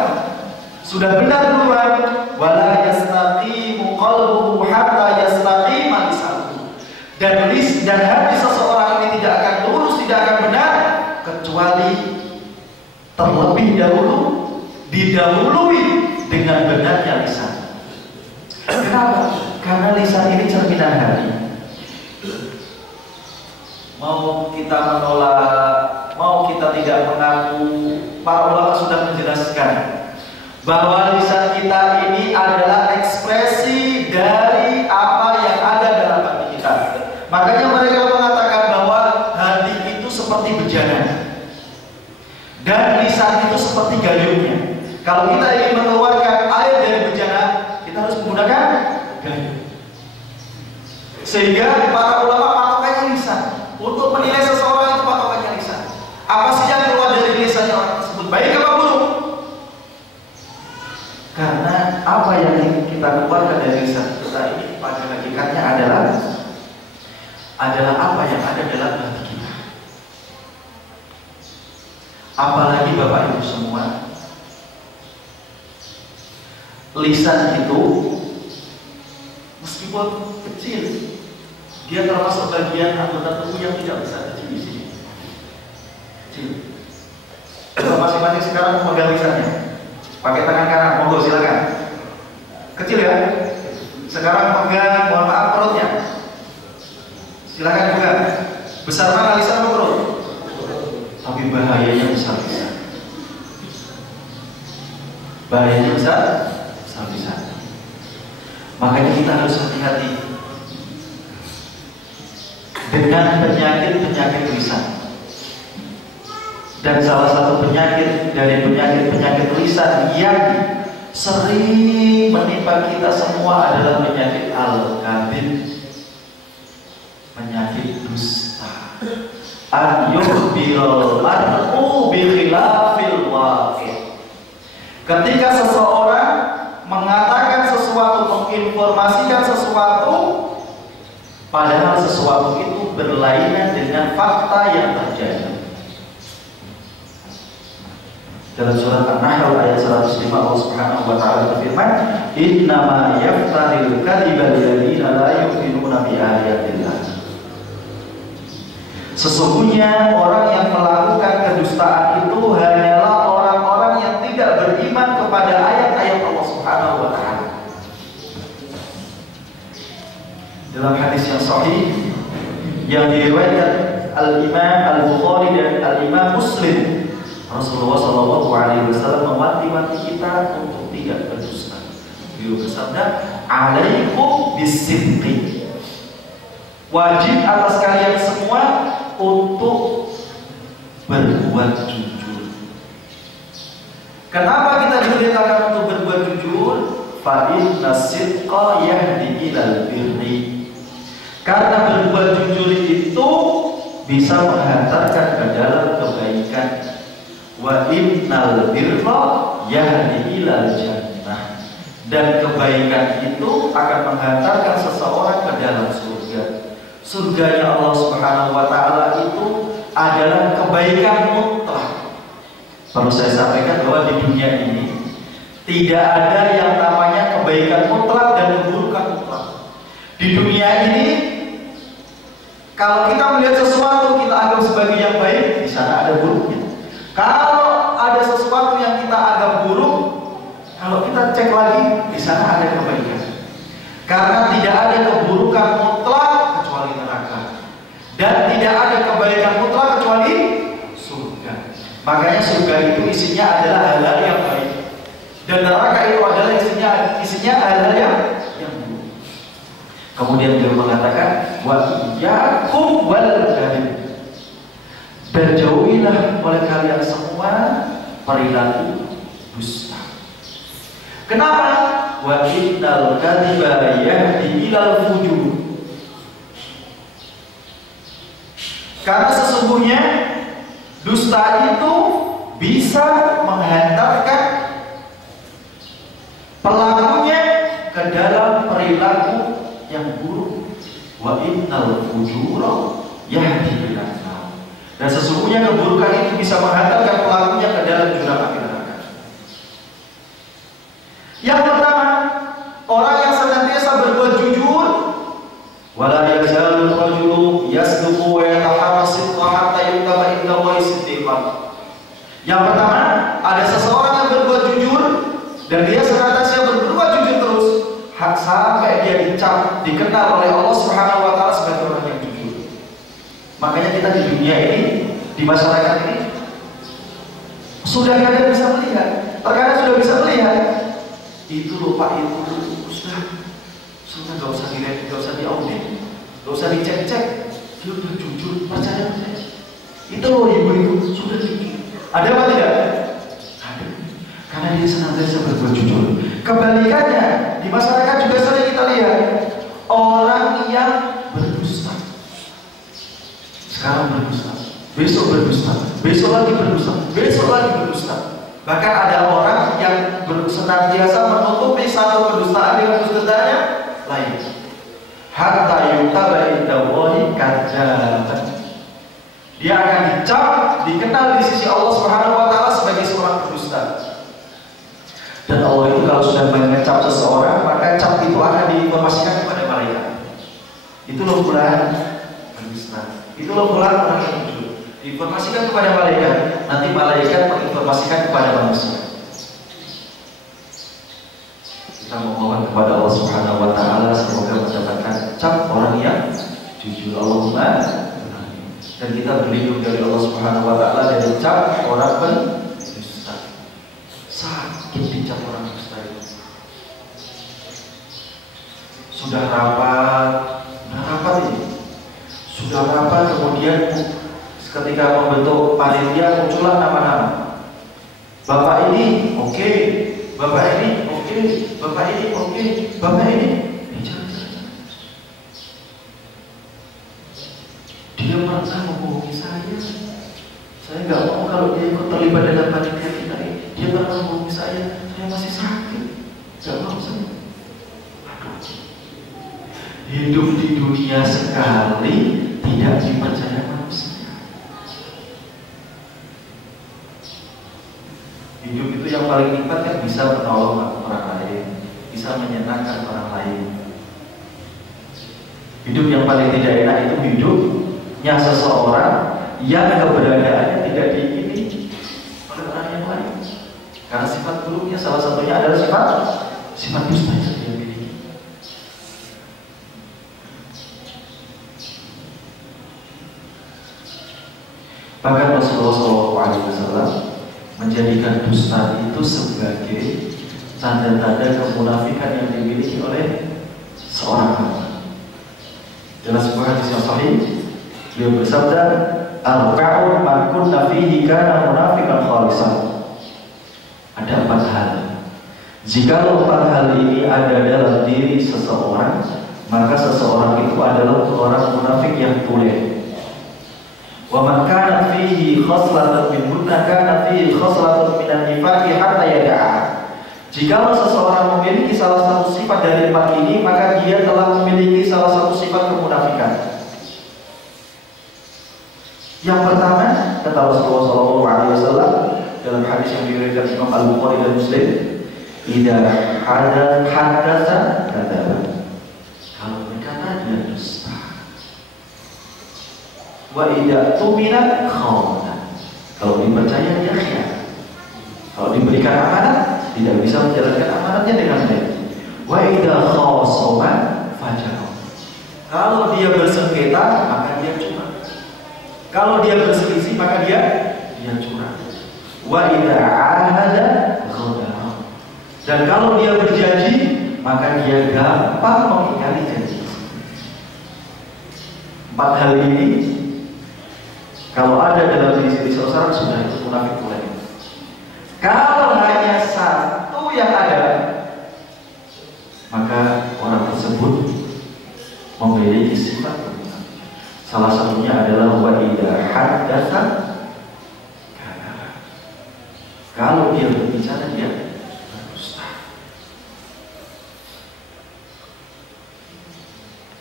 sudah benar duluan. Wala yastaqimu qalbuhu hatta yastaqima lisanuhu. Dan hati seseorang ini tidak akan lurus, tidak akan benar kecuali terlebih dahulu didahului dengan benarnya lisan. Kenapa? Karena lisan ini cerminan hati. mau kita menolak, mau kita tidak mengaku, para ulama sudah menjelaskan bahwa lisan kita ini adalah ekspresi dari apa yang ada dalam hati kita. Makanya mereka mengatakan bahwa hati itu seperti bejana dan lisan itu seperti gayungnya. Kalau kita ingin mengeluarkan air dari bejana, kita harus menggunakan gayung. Sehingga para ulama patokannya lisan. Untuk menilai seseorang itu patokannya lisan. Apa sih yang keluar dari lisannya orang tersebut, baik apa buruk? Karena apa yang kita keluarkan dari lisan kita ini pada hakikatnya adalah apa yang ada dalam hati kita. Apalagi Bapak Ibu semua, lisan itu meskipun kecil, dia termasuk bagian anggota tubuh yang tidak besar, kecil di sini. Kecil. Masing-masing sekarang memegang lisannya, pakai tangan kanan, monggo silakan. Kecil ya. Sekarang pegang, mohon maaf, perutnya. Silakan pegang. Besar mana lisan atau perut? Tapi bahayanya besar lisan. Bahayanya besar lisan. Makanya kita harus hati-hati dengan penyakit lisan. Dan salah satu penyakit dari penyakit lisan yang sering menimpa kita semua adalah penyakit al-kadzib, penyakit dusta. An yukhbirul mar'u bi khilafil waqi'. Ketika seseorang mengatakan sesuatu, menginformasikan sesuatu, padahal sesuatu itu berlainan dengan fakta yang terjadi. Dalam surat An-Nahl ayat 105 Allah Subhanahu wa taala berfirman, "Innama yaftaril kadziba alladziina la yu'minuna bi ayatillah." Sesungguhnya orang yang melakukan kedustaan itu hanyalah orang-orang yang tidak beriman kepada ayat-ayat Allah Subhanahu wa taala. Dalam hadis yang sahih yang diriwayatkan Al-Imam Al-Bukhari dan Al-Imam Muslim, Rasulullah SAW mewanti-wanti kita untuk tidak berdusta. Beliau bersabda, "Alaikum bis-sidqi." Wajib atas kalian semua untuk berbuat jujur. Kenapa kita diperintahkan untuk berbuat jujur? Fa inna sidqa yahdi ilal birri. Karena berbuat jujur itu bisa menghantarkan ke dalam kebaikan. Wa innal birra yahdi ilal jannah. Dan kebaikan itu akan menghantarkan seseorang ke dalam surga. Surganya Allah Subhanahu wa taala itu adalah kebaikan mutlak. Perlu saya sampaikan bahwa di dunia ini tidak ada yang namanya kebaikan mutlak dan keburukan mutlak. Di dunia ini kalau kita melihat sesuatu kita anggap sebagai yang baik, di sana ada buruknya. Kalau ada sesuatu yang kita anggap buruk, kalau kita cek lagi, di sana ada kebaikan. Karena tidak ada keburukan mutlak kecuali neraka, dan tidak ada kebaikan mutlak kecuali surga. Makanya surga itu isinya adalah hal-hal yang baik, dan neraka itu adalah isinya hal-hal yang buruk. Kemudian beliau mengatakan, wa iyyakum wal kadhib. Dan jauhilah oleh kalian semua perilaku dusta. Kenapa? Wa innal kadhiba yahdi ilal fujur. Karena sesungguhnya dusta itu bisa menghantarkan pelakunya ke dalam perilaku yang buruk. Wa innal fujura yahdi ilal. Dan sesungguhnya keburukan itu bisa menghantarkan pelakunya ke dalam jurang api neraka. Yang pertama, orang yang senantiasa berbuat jujur, wala yazalul rajulu yasduqu wa yataharra sidqa hatta yuktaba indahu siddiqan. Yang pertama, ada seseorang yang berbuat jujur dan dia senantiasa berbuat jujur terus sampai dia dicap, dikenal oleh Allah Subhanahu wa taala sebagai orang yang jujur. Makanya kita di dunia ini, di masyarakat ini sudah kadang bisa melihat, terkadang sudah bisa melihat itu loh Pak, itu sudah nggak usah dilihat, nggak usah diaudit, nggak usah dicek-cek, dia udah jujur, percaya saya. Itu loh ibu-ibu sudah jujur. Ada apa tidak? Ada. Karena dia senantiasa berbuat jujur. Kebalikannya di masyarakat juga sering kita lihat orang yang berdusta. Sekarang berdusta, besok berdusta, besok lagi berdusta, besok lagi berdusta. Bahkan ada orang yang senantiasa menutupi satu kedustaan dengan kedustaan lain. Hatta yuktaba indallahi kadzaban. Dia akan dicap, dikenal di sisi Allah Subhanahu wa taala sebagai seorang pendusta. Dan Allah itu kalau sudah mengecap seseorang, maka cap itu akan diinformasikan kepada malaikat. Itu loh fulan pendusta. Itu loh fulan orang yang jujur. Diinformasikan kepada malaikat. Nanti malaikat menginformasikan kepada manusia. Kita memohon kepada Allah Subhanahu wa taala semoga mendapatkan cap orang yang jujur. Allahumma. Dan kita berlindung dari Allah Subhanahu wa taala dari cap orang pendusta. Sakit dicap orang dusta itu. Sudah rapat ini. Sudah rapat, kemudian ketika membentuk panitia muncullah nama-nama. Bapak ini oke, Bapak ini oke, Bapak ini oke, Bapak ini dia pernah membohongi saya. Saya nggak mau kalau dia ikut terlibat dalam panitia kita ini. Dia pernah membohongi saya masih sakit. Nggak mau saya. Aduh. Hidup di dunia sekali tidak dipercaya manusia. Hidup itu yang paling nikmat kan bisa menolong orang lain, bisa menyenangkan orang lain. Hidup yang paling tidak enak itu hidupnya seseorang yang keberadaannya tidak diingini oleh orang yang lain. Karena sifat buruknya salah satunya adalah sifat dusta yang dia miliki. Bahkan Rasulullah SAW menjadikan dusta itu sebagai tanda-tanda kemunafikan yang dimiliki oleh seorang hamba. Dalam sebuah hadis yang sahih, beliau bersabda, "Arba'un man kunna fihi kana munafiqan khalisan." Ada 4 hal. Jika 4 hal ini ada dalam diri seseorang, maka seseorang itu adalah orang munafik yang tulen. Wa man kana fihi khaslatun minhunna kana fihi khaslatun minan nifaqi hatta yada'a. Jika seseorang memiliki salah satu sifat dari 4 ini, maka dia telah memiliki salah satu sifat kemunafikan. Yang pertama, kata Rasulullah SAW dalam hadis yang diriwayatkan Imam Al-Bukhari dan Muslim, "Idza hadatsa kadzaba." Kalau berkata dia dusta. Wa idza tumina khana. Kalau dipercaya dia khianat. Kalau diberikan amanat tidak bisa menjalankan amanatnya dengan baik. Wa idza khasama fajara. Kalau dia bersengketa maka dia curang. Kalau dia berselisih maka dia curang. Wa idza ahada ghadara. Dan kalau dia berjanji maka dia gampang mengingkari janji. 4 hal ini kalau ada dalam diri seseorang sudah itu munafik mulai. Kalau hanya satu yang ada, maka orang tersebut memiliki sifat kemunafikan. Salah satunya adalah wa idza haddatsa kadzaba. Kalau dia berbicara dia berdusta.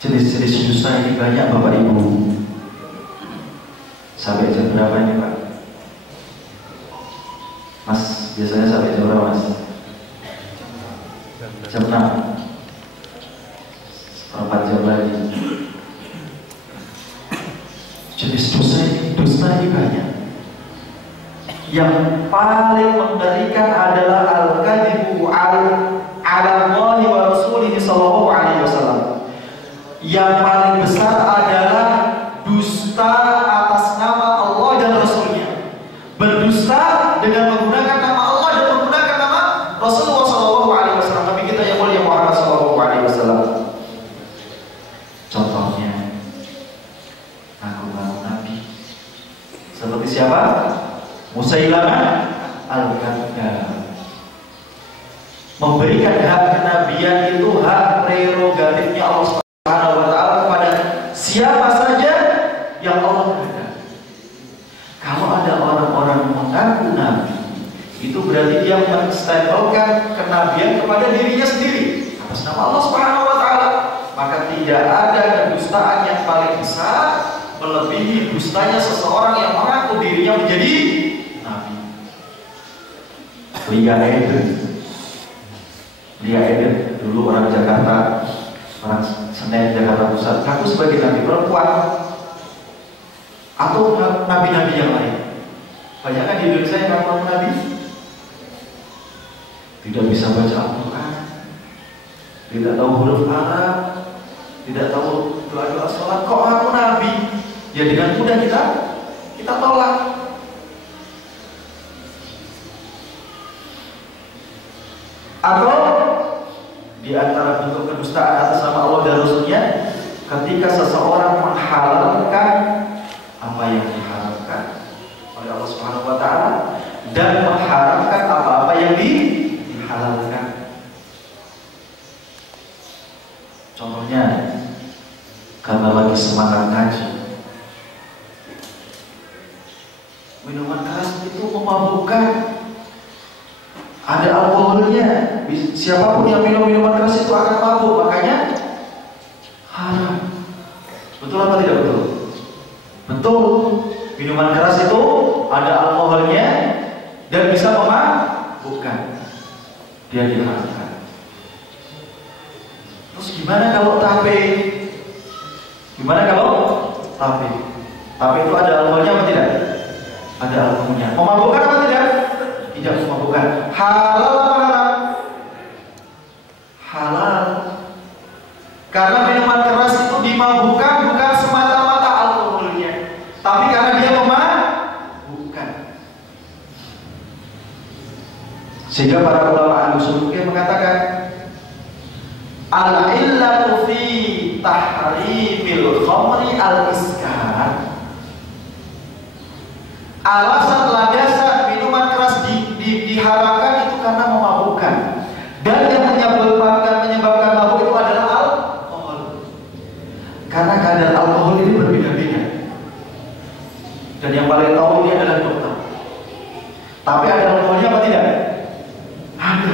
Jenis-jenis dusta ini banyak Bapak Ibu. Sampai jam berapa ini Pak? Mas, biasanya sampai jam berapa Mas? Jam 6. 4 jam lagi. Jenis dusta ini banyak. Yang paling mengerikan adalah al-kadzibu ala Allahi wa Rasulihi sallallahu alaihi wasallam. Yang paling besar adalah dusta Seperti siapa? Musailamah al-Kadzdzab. Memberikan hak kenabian itu hak prerogatifnya Allah Subhanahu wa taala kepada siapa saja yang Allah kehendaki. Kalau ada orang-orang mengaku nabi, itu berarti dia menstempelkan kenabian kepada dirinya sendiri atas nama Allah Subhanahu wa taala. Maka tidak ada kedustaan yang paling besar melebihi dustanya seseorang yang mengaku dirinya menjadi nabi. Lia Eden dulu orang Jakarta, orang Senen Jakarta Pusat, ngaku sebagai nabi perempuan atau nabi-nabi yang lain. Banyak kan di Indonesia yang ngaku nabi, tidak bisa baca Al-Quran, tidak tahu huruf Arab, tidak tahu doa-doa sholat, kok ngaku nabi? Ya dengan mudah kita tolak. Atau di antara bentuk kedustaan atas nama Allah dan Rasulnya, ketika seseorang menghalalkan apa yang diharamkan oleh Allah Subhanahu wa taala dan mengharamkan apa-apa yang dihalalkan. Contohnya, karena lagi semangat ngaji, minuman keras itu memabukkan, ada alkoholnya. Siapapun yang minum minuman keras itu akan mabuk, makanya haram. Betul apa tidak betul? Betul. Minuman keras itu ada alkoholnya dan bisa memabukkan, dia diharamkan. Terus gimana kalau tape? Gimana kalau tape? Tape itu ada alkoholnya apa tidak? Ada alkoholnya. Memabukkan apa tidak? Tidak memabukkan. Halal apa haram? Halal. Karena minuman keras itu dimabukkan bukan semata-mata alkoholnya, tapi karena dia memabukkan. Sehingga para ulama Ahlussunnah mengatakan al-illatu fi tahrimil khamri al-iskar. Alasan landasan minuman keras diharamkan itu karena memabukkan, dan yang menyebabkan mabuk itu adalah alkohol. Karena kadar alkohol ini berbeda-beda, dan yang paling tahu ini adalah dokter. Tapi ada alkoholnya apa tidak? Ada.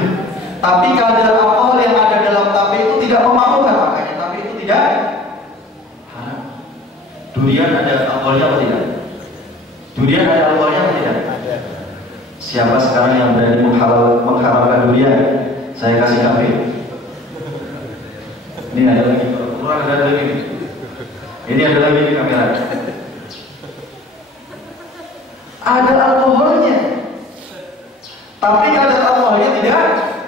Tapi kadar alkohol yang ada dalam tape itu tidak memabukkan, makanya tape itu tidak haram. Durian ada alkoholnya apa tidak? Durian ada alkoholnya apa tidak? Ada. Siapa sekarang yang berani mengharamkan durian? Saya kasih kafe. Ini ada lagi, kurang ada lagi. Ini ada lagi di kamera. Ada alkoholnya, tapi kadar alkoholnya tidak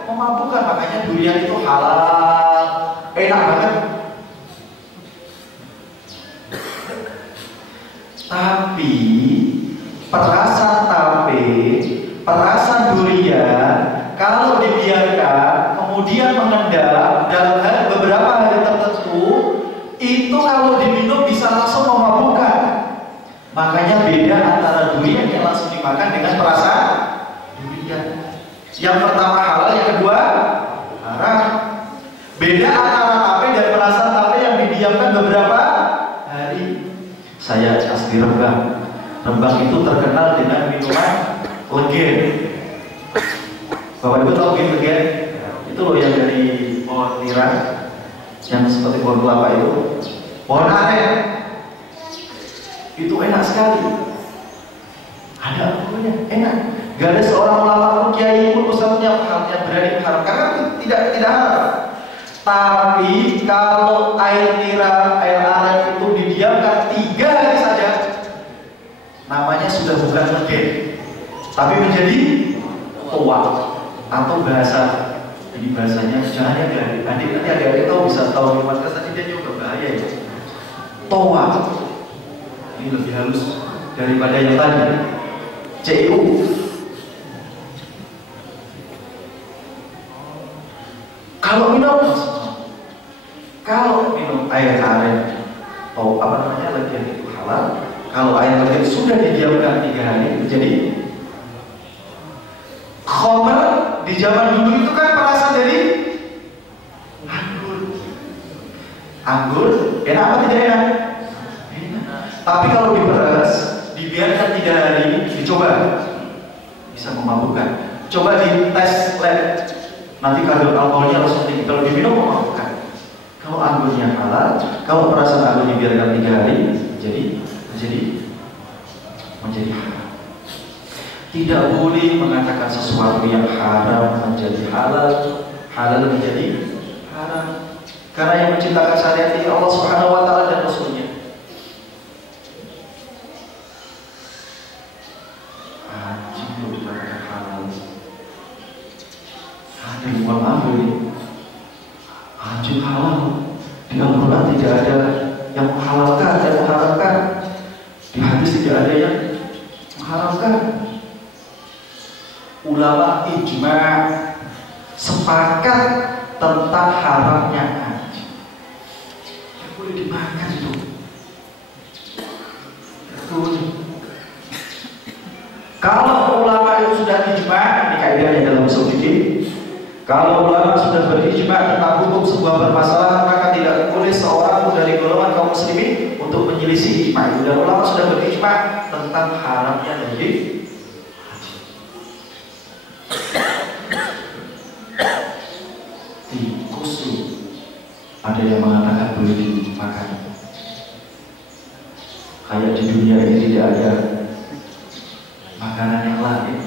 memabukkan, makanya durian itu halal, enak banget. Tapi perasan tape, perasan durian, kalau dibiarkan kemudian mengendap dalam beberapa hari tertentu, itu kalau diminum bisa langsung memabukkan. Makanya beda antara durian yang langsung dimakan dengan perasan durian. Yang pertama halal, yang kedua haram. Beda antara tape dan perasan tape yang didiamkan beberapa hari. Saya asli Rembang. Rembang itu terkenal dengan minuman legen. Bapak Ibu tahu legen? Itu loh yang dari pohon nira, yang seperti pohon kelapa itu, pohon aren. Itu enak sekali. Ada alkoholnya, enak. Gak ada seorang ulama pun, kiai pun, ustaz yang berani mengharamkan, karena tidak haram. Tapi kalau air nira, air aren itu didiamkan 3 hari saja, namanya sudah bukan legen, tapi menjadi tua atau bahasa. Ini bahasanya jangan ya adik-adik tahu, bisa tahu minuman keras tadi dia juga bahaya ya. Toa ini lebih halus daripada yang tadi. CU. Kalau minum air aren atau apa namanya lagi itu halal, Kalau air kecil sudah didiamkan 3 hari menjadi khamr. Di zaman dulu itu kan perasaan dari anggur. Anggur enak apa tidak enak? Enak. Tapi kalau diperas, dibiarkan 3 hari, dicoba, bisa memabukkan. Coba di tes lab, nanti kadar alkoholnya langsung tinggi. Kalau diminum memabukkan. Kalau anggurnya halal, kalau perasaan anggur dibiarkan 3 hari, menjadi haram. Tidak boleh mengatakan sesuatu yang haram menjadi halal, halal menjadi haram. Karena yang menciptakan syariat ini Allah Subhanahu wa taala dan Rasul-Nya. Anjing itu dikatakan halal. Ada yang ambil anjing halal. Di Al-Quran tidak ada yang menghalalkan dan mengharamkan. Di hadis tidak ada yang mengharamkan. Ulama ijma' sepakat tentang haramnya anjing. Tidak boleh dimakan itu. Kalau ulama itu sudah ijma', ini kaidahnya dalam usul fikih. Kalau ulama sudah berijma' tentang hukum sebuah permasalahan, maka tidak boleh seorang dari golongan kaum muslimin untuk menyelisih ijma' itu. Dan ulama sudah berijma' tentang haramnya dari tikus. Ada yang mengatakan boleh dimakan. Kayak di dunia ini tidak ada makanan yang lain.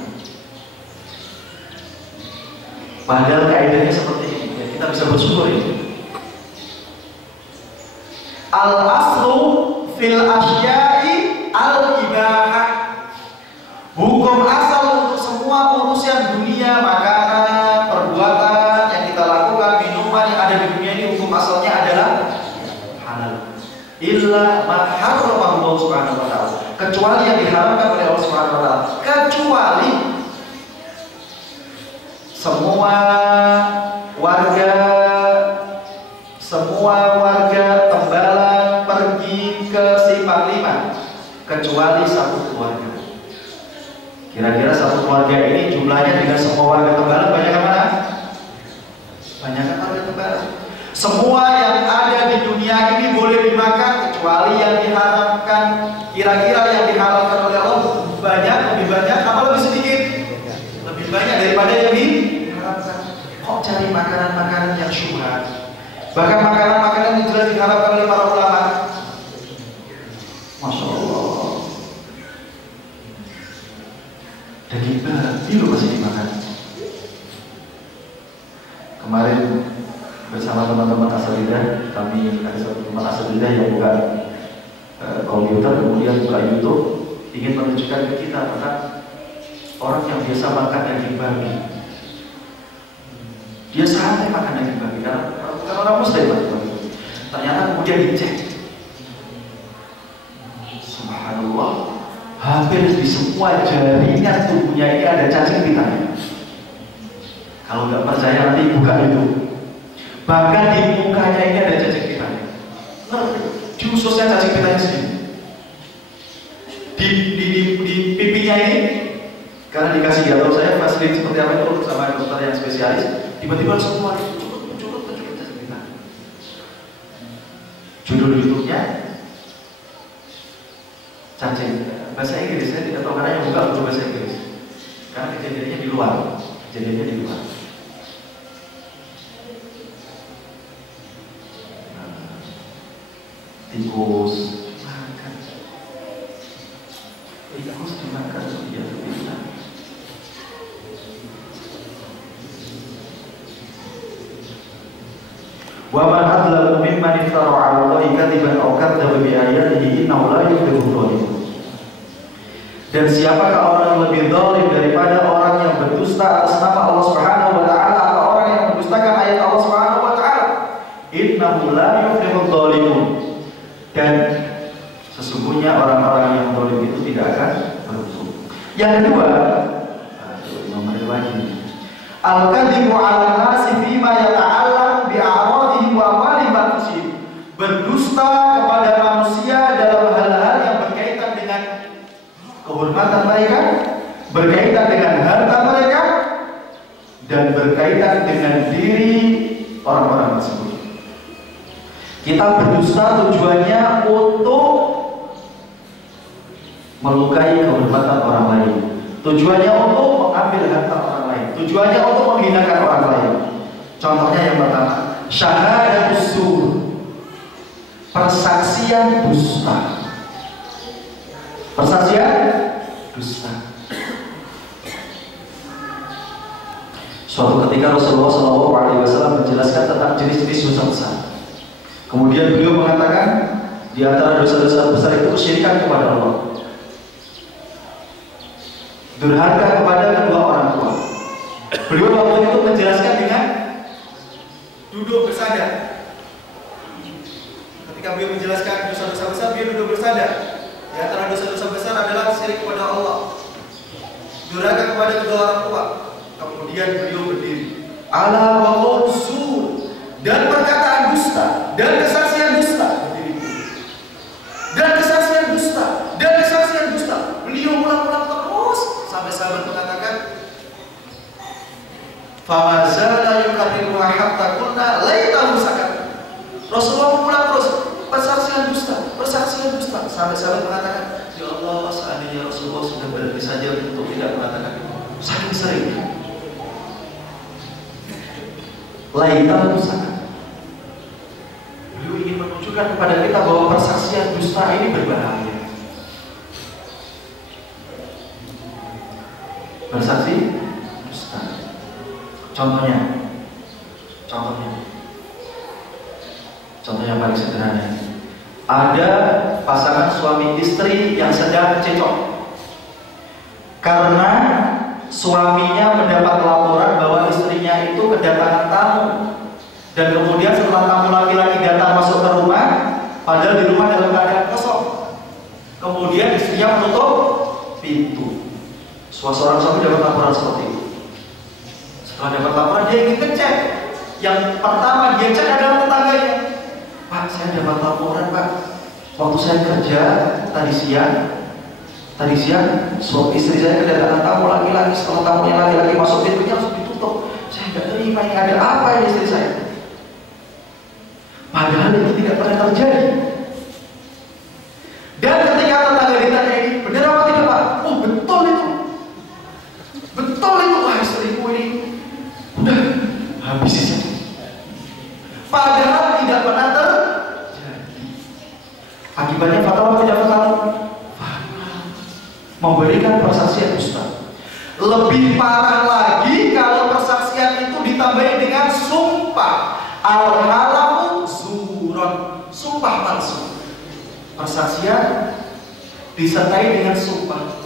Padahal kaidahnya seperti ini, ya, kita bisa bersyukur ini. Al-aslu fil asya'i al-ibahah. Hukum asal untuk semua urusan dunia, makanan, perbuatan yang kita lakukan, minuman yang ada di dunia ini, hukum asalnya adalah halal. Illa ma harrama Allah Subhanahu wa taala. Kecuali yang diharamkan oleh Allah Subhanahu wa taala. Kecuali semua warga Tembalang pergi ke Simpang 5 kecuali satu keluarga. Kira-kira satu keluarga ini jumlahnya dengan semua warga Tembalang banyak yang mana? Banyak warga Tembalang. Semua yang ada di dunia ini boleh dimakan kecuali yang diharamkan. Kira-kira yang diharamkan oleh Allah banyak, lebih banyak, apa lebih sedikit? Lebih banyak daripada yang diharamkan. Kok cari makanan-makanan yang syubhat? Bahkan makanan-makanan yang jelas diharapkan oleh para ulama. Masya Allah. Daging babi loh masih dimakan. Kemarin bersama teman-teman Asalidah, kami ada satu teman Asalidah yang buka komputer, kemudian buka YouTube, ingin menunjukkan ke kita tentang orang yang biasa makan daging babi. Dia santai makan daging babi karena bukan orang Muslim. Ternyata kemudian dicek, subhanallah, hampir di semua jaringan tubuhnya ini ada cacing pitanya. Kalau nggak percaya nanti buka itu. Bahkan di mukanya ini ada cacing pitanya. Di ususnya cacing pitanya sendiri. Di pipinya ini, karena dikasih dia tahu saya fasilitas seperti apa itu sama dokter yang spesialis, tiba-tiba langsung keluar cukup cacing pita. Judul YouTube-nya cacing bahasa Inggris, saya tidak tahu karena yang buka belum bahasa Inggris. Karena kejadiannya di luar. Tikus dimakan dia terbilang. Wa man adlamu mimman iftara 'ala Allahi kadiban aw kadzdzaba bi ayatihi innahu la yuflihu dzalimun. Dan siapakah orang yang lebih zalim daripada orang yang berdusta atas nama Allah Subhanahu wa taala atau orang yang mendustakan ayat Allah Subhanahu wa taala? Innahu la yuflihu dzalimun. Dan sesungguhnya orang-orang yang zalim itu tidak akan beruntung. Yang kedua, nomor lagi. Al-kadhibu 'ala nasi fima yata'allaq bi a'radihim wa amwalihim. Berdusta kepada manusia dalam hal-hal yang berkaitan dengan kehormatan mereka, berkaitan dengan harta mereka, dan berkaitan dengan diri orang-orang tersebut. Kita berdusta tujuannya untuk melukai kehormatan orang lain, tujuannya untuk mengambil harta orang lain, tujuannya untuk menghinakan orang lain. Contohnya yang pertama, syahadatus zur, persaksian dusta. Persaksian dusta. Suatu ketika Rasulullah SAW menjelaskan tentang jenis-jenis dosa besar. Kemudian beliau mengatakan di antara dosa-dosa besar itu kesyirikan kepada Allah, durhaka kepada kedua orang tua. Beliau waktu itu menjelaskan dengan duduk bersandar. Ketika beliau menjelaskan dosa-dosa besar, beliau duduk bersandar. Di antara dosa-dosa besar adalah syirik kepada Allah, durhaka kepada kedua orang tua. Kemudian beliau berdiri, ala wa qawzur, dan perkataan dusta dan kesaksian dusta. Dan kesaksian dusta dan kesaksian dusta. Beliau ulang-ulang terus sampai sahabat mengatakan, fa mazala yuqatilu hatta qulna laitahu sakat. Rasulullah mengulang terus persaksian dusta sampai sahabat mengatakan, ya Allah, seandainya Rasulullah sudah berhenti saja untuk tidak mengatakan itu. Saking sering. Laitahu sakat. Beliau ingin menunjukkan kepada kita bahwa persaksian dusta ini berbahaya. Bersaksi dusta. Contohnya yang paling sederhana. Ada pasangan suami istri yang sedang cekcok karena suaminya mendapat laporan bahwa istrinya itu kedatangan tamu, dan kemudian setelah tamu laki-laki datang masuk ke rumah, padahal di rumah dalam keadaan kosong, kemudian istrinya menutup pintu. Seorang suami dapat laporan seperti itu. Setelah dapat laporan, dia ingin ngecek. Yang pertama dia cek adalah tetangganya. Pak, saya dapat laporan, Pak. Waktu saya kerja tadi siang suami istri saya kedatangan tamu laki-laki. Setelah tamunya laki-laki masuk, pintunya langsung ditutup. Saya nggak terima, ini ada apa ya istri saya? Padahal itu tidak pernah terjadi. Dan ketika tetangga ditanya ini, benar apa tidak, Pak? Oh, betul itu. Wah, istriku ini udah habis saja. Padahal tidak pernah terjadi. Akibatnya fatal atau tidak fatal? Memberikan persaksian dusta. Lebih parah lagi kalau persaksian itu ditambahi dengan sumpah. Al-halafu zuron, sumpah palsu. Persaksian disertai dengan sumpah.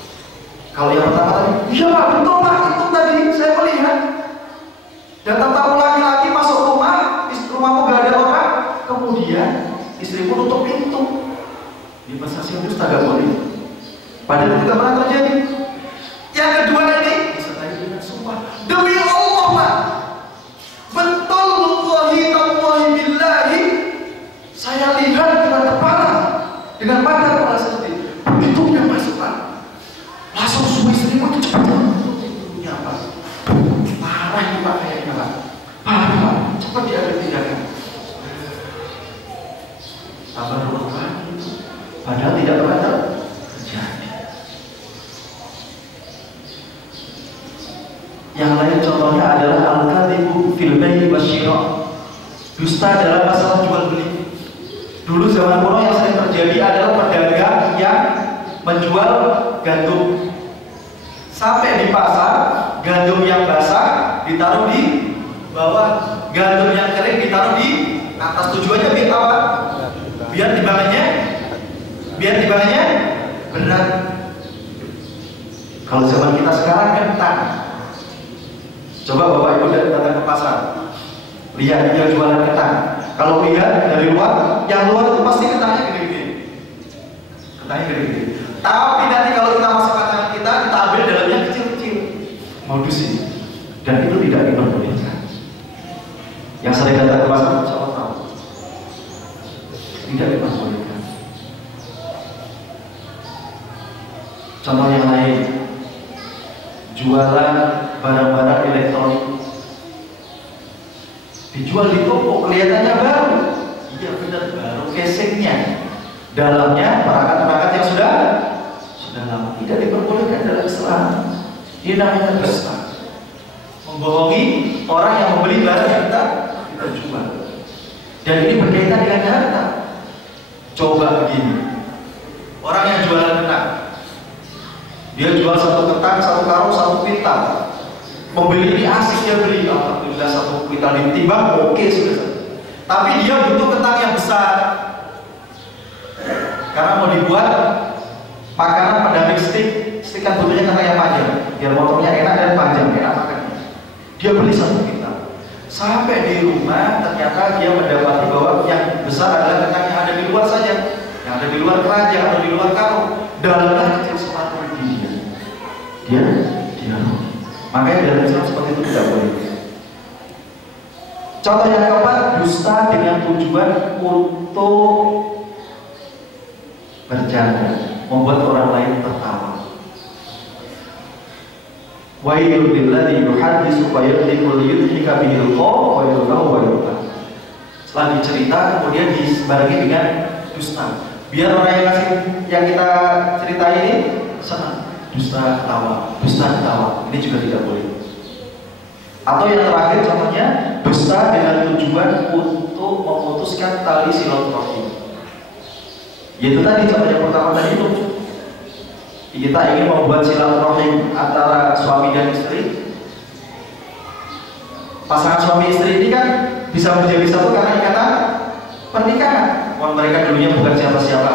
Kalau yang pertama tadi, iya Pak, betul Pak, itu tadi saya melihat datang tamu laki-laki masuk rumah, rumahmu gak ada orang, kemudian istrimu tutup pintu. Di persaksian dusta gak boleh. Padahal tidak pernah terjadi. Yang kedua ini disertai dengan sumpah. Demi Allah, Pak, betul wallahi tallahi billahi, saya lihat dengan kepala, dengan mata kepala sendiri. Begitu dia masuk, Pak, langsung suami istrimu itu cepat pintunya, Pak. Parah ini Pak, kayaknya Pak. Parah Pak, cepat diambil tindakan. Sabar dulu Pak. Padahal tidak pernah terjadi. Yang lain contohnya adalah al-kadhibu fil bai'i wasyira'. Dusta dalam masalah jual beli. Dulu zaman kuno yang sering terjadi adalah pedagang yang menjual gandum. Sampai di pasar, gandum yang basah ditaruh di bawah, gandum yang kering ditaruh di atas. Tujuannya biar apa? Biar timbangannya berat. Kalau zaman kita sekarang kentang. Coba Bapak Ibu datang ke pasar, lihat dia jualan kentang. Kalau lihat dari luar, yang luar itu pasti kentangnya gede-gede. Tapi nanti kalau kita masukkan tangan kita ambil dalamnya kecil-kecil. Modus ini. Dan itu tidak diperbolehkan. Yang sering datang ke pasar, insya Allah tahu. Tidak diperbolehkan. Contoh yang lain jualan barang-barang elektronik, dijual di toko, kelihatannya baru. Iya benar, baru casingnya, dalamnya perangkat-perangkat yang sudah lama. Tidak diperbolehkan dalam Islam. Ini namanya dusta, membohongi orang yang membeli barang yang kita jual. Dan ini berkaitan dengan harta. Coba begini, orang yang jualan ketang, dia jual satu ketang, satu karung, satu kuintal. Pembeli ini asik, dia beli, alhamdulillah satu kuintal ditimbang, oke sudah. Tapi dia butuh ketang yang besar, karena mau dibuat makanan pendamping stik kan butuhnya ketang yang panjang, biar motornya enak dan panjang, enak makannya. Dia beli satu kuintal. Sampai di rumah ternyata dia mendapati bahwa yang besar adalah ketang yang ada di luar saja, yang ada di luar keranjang atau di luar karung. Dalamnya kecil sepatu dia rugi. Makanya dalam Islam seperti itu tidak boleh. Contoh yang keempat, dusta dengan tujuan untuk bercanda, membuat orang lain tertawa. Wailul lilladzi yuhaddisu fa yudhikul yudhika bihil qaum wa yudhahu wa yudha. Setelah dicerita kemudian dibarengi dengan dusta. Biar orang yang kita cerita ini senang. Dusta ketawa. Ini juga tidak boleh. Atau yang terakhir contohnya, dusta dengan tujuan untuk memutuskan tali silaturahim. Yaitu tadi contoh yang pertama tadi itu, kita ingin membuat silaturahim antara suami dan istri. Pasangan suami istri ini kan bisa menjadi satu karena ikatan pernikahan. Mereka dulunya bukan siapa-siapa.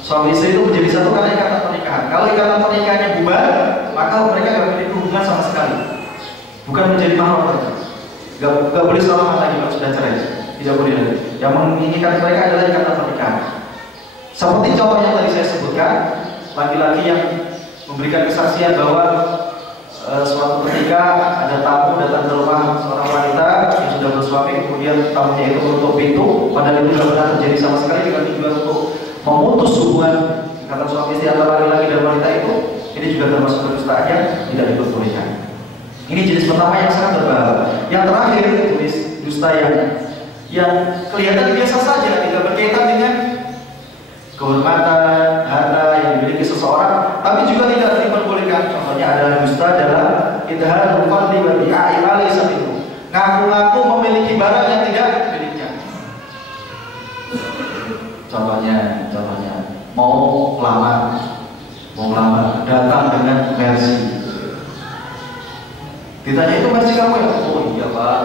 Suami istri itu menjadi satu karena ikatan pernikahan. Kalau ikatan pernikahannya bubar, maka mereka tidak memiliki hubungan sama sekali. Bukan menjadi mahram lagi. Gak boleh selamat lagi kalau sudah cerai. Tidak boleh lagi. Yang mengikat mereka adalah ikatan pernikahan. Seperti contoh yang tadi saya sebutkan, laki-laki yang memberikan kesaksian bahwa suatu ketika ada tamu datang ke rumah seorang wanita yang sudah bersuami, kemudian tamunya itu menutup pintu, padahal itu tidak pernah terjadi sama sekali, dengan tujuan untuk memutus hubungan ikatan suami istri antara laki-laki dan wanita itu. Ini juga termasuk kedustaan yang tidak diperbolehkan. Ini jenis pertama yang sangat berbahaya. Yang terakhir jenis dusta yang kelihatan biasa saja, tidak berkaitan dengan kehormatan, harta yang dimiliki seseorang, tapi juga tidak diperbolehkan. Contohnya adalah dusta dalam idharul fadli wa bi'a'i ma laysa minhu. Ngaku-ngaku memiliki barang yang tidak miliknya. Contohnya mau lamar, datang dengan Mercy. Ditanya, itu Mercy kamu ya? Oh iya Pak.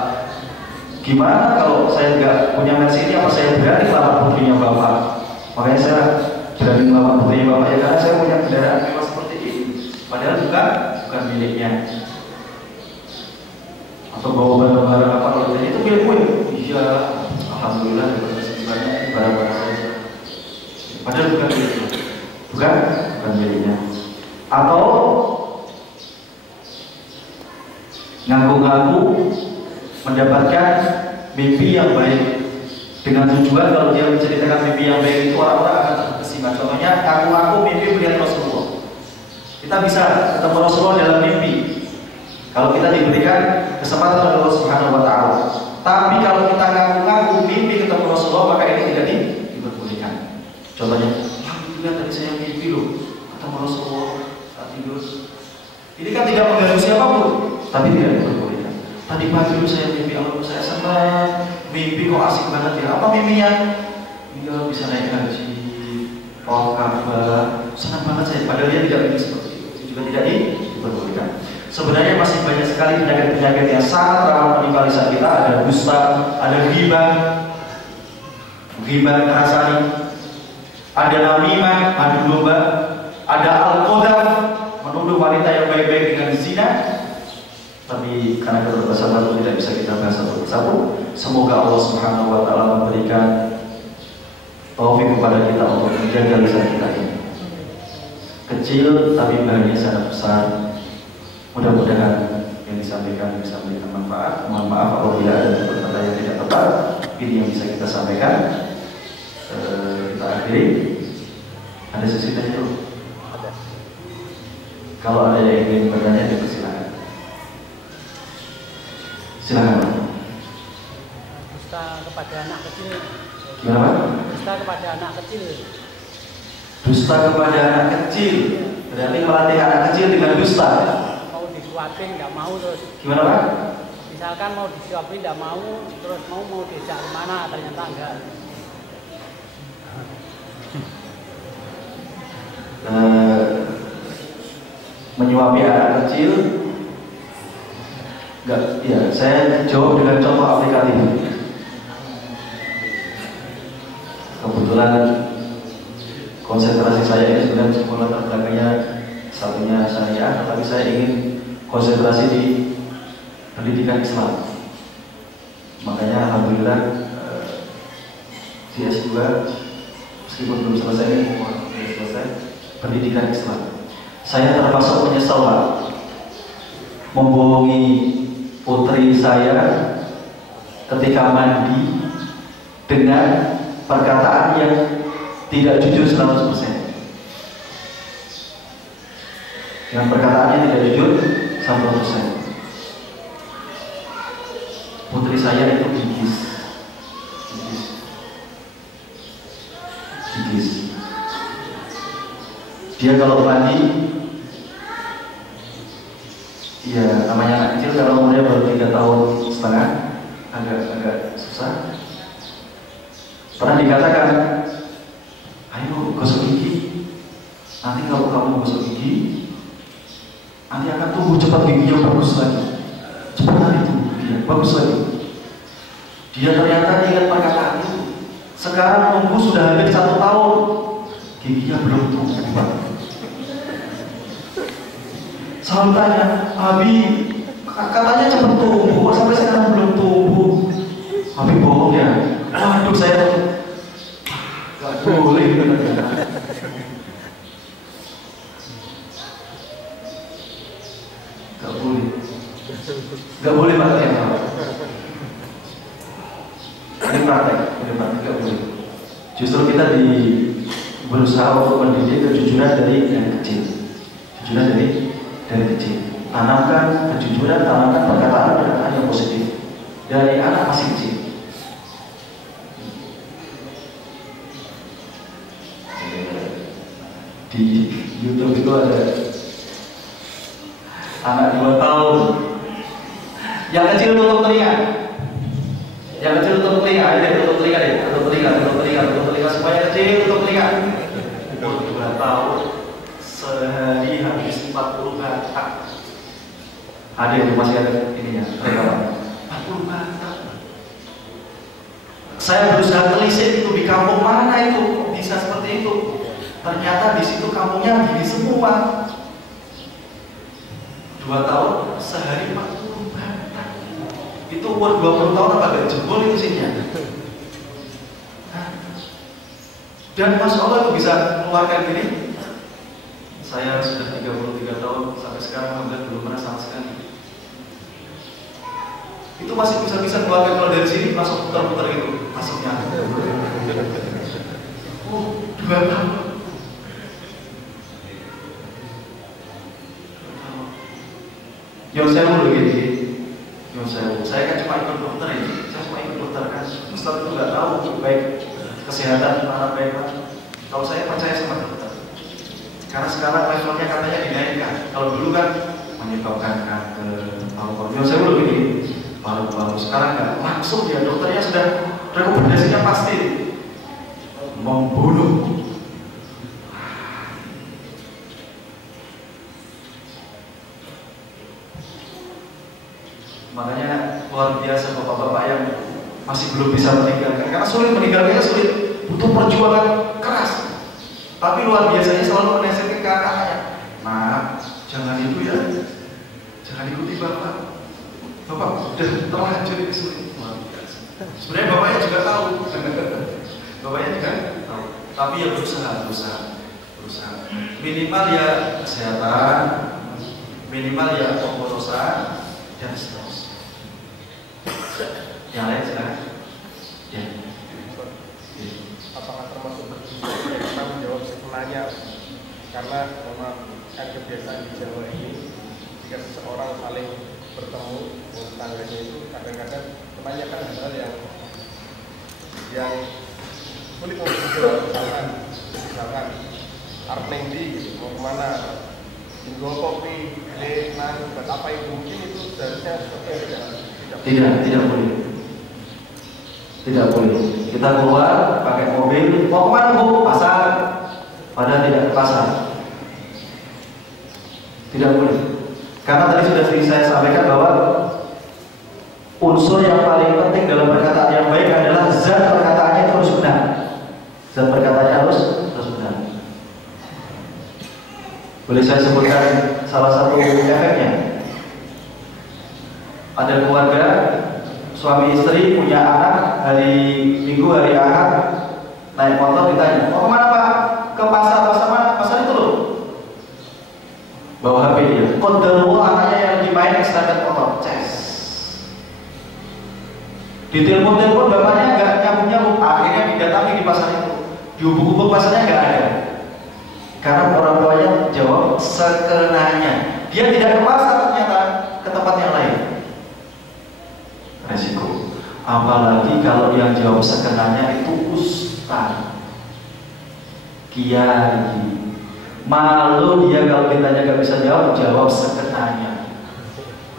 Gimana kalau saya nggak punya Mercy ini, apa saya berani lamar putrinya Bapak? Makanya saya berani melamar putrinya Bapak ya, karena saya punya kendaraan mewah seperti ini. Padahal bukan miliknya. Atau bawa barang-barang apa, kalau ditanya itu milikmu ya? Iya, alhamdulillah banyak barang-barang saya. Padahal bukan miliknya. Bukan miliknya. Atau ngaku-ngaku mendapatkan mimpi yang baik, dengan tujuan kalau dia menceritakan mimpi yang baik itu orang-orang akan terkesima. Contohnya, ngaku-ngaku mimpi melihat Rasulullah. Kita bisa ketemu Rasulullah dalam mimpi kalau kita diberikan kesempatan oleh Allah Subhanahu wa Ta'ala. Tapi kalau kita ngaku-ngaku mimpi ketemu Rasulullah, maka ini tidak diperbolehkan. Contohnya, alhamdulillah tadi saya mimpi loh ketemu Rasulullah saat tidur. Ini kan tidak mengganggu siapapun, tapi tidak diperbolehkan. Tadi pagi dulu saya mimpi, Allah saya senang, mimpi kok asik banget ya. Apa mimpinya? Dia bisa naik haji, Ka'bah, senang banget saya. Padahal dia tidak mimpi seperti itu juga tidak diperbolehkan. Sebenarnya masih banyak sekali penyakit-penyakit yang sangat rawan menimpa lisan kita. Ada dusta, ada ghibah rasani, ada namimah, adu domba, ada al-qadhaf, menuduh wanita yang baik-baik dengan zina. Tapi karena keterbatasan waktu tidak bisa kita bahas satu persatu. Semoga Allah Subhanahu wa Ta'ala memberikan taufik kepada kita untuk menjaga lisan kita ini. Kecil tapi bahannya sangat besar. Mudah-mudahan yang disampaikan bisa memberikan manfaat. Mohon maaf apabila ada kata-kata yang tidak tepat. Ini yang bisa kita sampaikan. Kita akhiri. Ada sesi tanya dulu. Kalau ada yang ingin bertanya, silakan. Silakan. Dusta kepada anak kecil. Gimana? Dusta kepada anak kecil. Dusta kepada anak kecil. Berarti melatih anak kecil dengan dusta. Mau disuapin nggak mau terus. Gimana Pak? Misalkan mau disuapin nggak mau, terus mau diajak kemana ternyata enggak. Menyuapi anak kecil, enggak? Iya, saya jawab dengan contoh aplikatif. Kebetulan konsentrasi saya ini sebenarnya sekolah terbelakangnya satunya syariah, tetapi saya ingin konsentrasi di pendidikan Islam. Makanya alhamdulillah di S2 meskipun belum selesai ini, belum selesai pendidikan Islam. Saya terpaksa menyesal Pak, membohongi putri saya ketika mandi dengan perkataan yang tidak jujur 100%. Dengan perkataan yang tidak jujur 100%. Putri saya itu gigis. Dia kalau mandi, ya namanya anak kecil kalau umurnya baru 3 tahun setengah, agak susah. Pernah dikatakan, ayo gosok gigi. Nanti kalau kamu gosok gigi, nanti akan tumbuh cepat giginya bagus lagi. Cepat nanti tumbuh giginya bagus lagi. Dia ternyata ingat perkataan itu. Sekarang nunggu sudah hampir 1 tahun, giginya belum tumbuh. Selalu tanya, Abi, katanya cepat tumbuh, sampai sekarang belum tumbuh. Abi bohong ya? Waduh, saya gak boleh gitu. Gak boleh Pak ya. Ini praktek, gak boleh. Justru kita berusaha untuk mendidik kejujuran dari yang kecil. Kejujuran dari kecil. Tanamkan kejujuran, tanamkan perkataan yang positif dari anak masih kecil. Di YouTube itu ada anak 2 tahun. Yang kecil tutup telinga. Yang kecil tutup telinga, tutup telinga, semuanya kecil tutup telinga. 2 tahun. Sehari habis 40 kata. Ada yang masih ada ininya, rekaman 40 kata. Saya berusaha telisik itu di kampung mana itu bisa seperti itu. Ternyata di situ kampungnya gini semua. 2 tahun sehari 40 kata. Itu umur 20 tahun apa gak jebol itu sihnya. Dan Masya Allah itu bisa mengeluarkan gini. Saya sudah 33 tahun sampai sekarang alhamdulillah belum pernah sama sekali. Itu masih bisa keluarkan kalau dari sini masuk putar-putar gitu masuknya. 2 tahun. Yang saya mau begini, saya kan cuma ikut dokter ini, saya cuma ikut dokter kan. Ustaz itu nggak tahu baik kesehatan mana baik mana. Kalau saya percaya sama dokter. Karena sekarang levelnya katanya dinaikkan. Kalau dulu kan menyebabkan kanker, paru-paru. Yang saya belum begini, paru-paru. Sekarang nggak langsung ya dokternya sudah rekomendasinya pasti membunuh. Makanya luar biasa bapak-bapak yang masih belum bisa meninggalkan. Karena sulit meninggalkannya, sulit, butuh perjuangan keras. Tapi luar biasanya selalu menasihatkan ke anak-anaknya, nah jangan itu ya, jangan ikuti bapak. Bapak udah terlanjur ini sulit. Sebenarnya bapaknya juga tahu, bapaknya juga tahu. Tapi ya berusaha. Minimal ya kesehatan, minimal ya pemborosan dan seterusnya. Yang lain silakan. Ya. Apakah termasuk berjujur? Kita menjawab setelahnya karena kan kebiasaan di Jawa ini jika seseorang saling bertemu tetangganya itu kadang-kadang menanyakan hal-hal yang sulit untuk misalkan arep neng ndi mau kemana, tinggal kopi, nang buat apa itu, mungkin itu seharusnya tidak boleh. Tidak boleh. Kita keluar pakai mobil, mau kemana bu? Pasar. Padahal tidak ke pasar. Tidak boleh. Karena tadi sudah saya sampaikan bahwa unsur yang paling penting dalam perkataan yang baik adalah zat perkataannya itu harus benar. Zat perkataannya harus benar. Boleh saya sebutkan salah satu efeknya? Ada keluarga suami istri punya anak, hari Minggu, hari Ahad naik motor, ditanya, mau kemana pak? Ke pasar. Pasar mana? Pasar itu loh. Bawa HP dia. Qadarullah anaknya yang dimain extended motor. Ces. Ditelepon-telepon bapaknya nggak nyambung-nyambung. Akhirnya didatangi di pasar itu. Dihubung-hubung pasarnya nggak ada. Karena orang tuanya jawab sekenanya. Dia tidak ke pasar ternyata, ke tempat yang lain. Resiko. Apalagi kalau yang jawab sekenanya itu ustaz, kiai. Malu dia kalau ditanya gak bisa jawab sekenanya.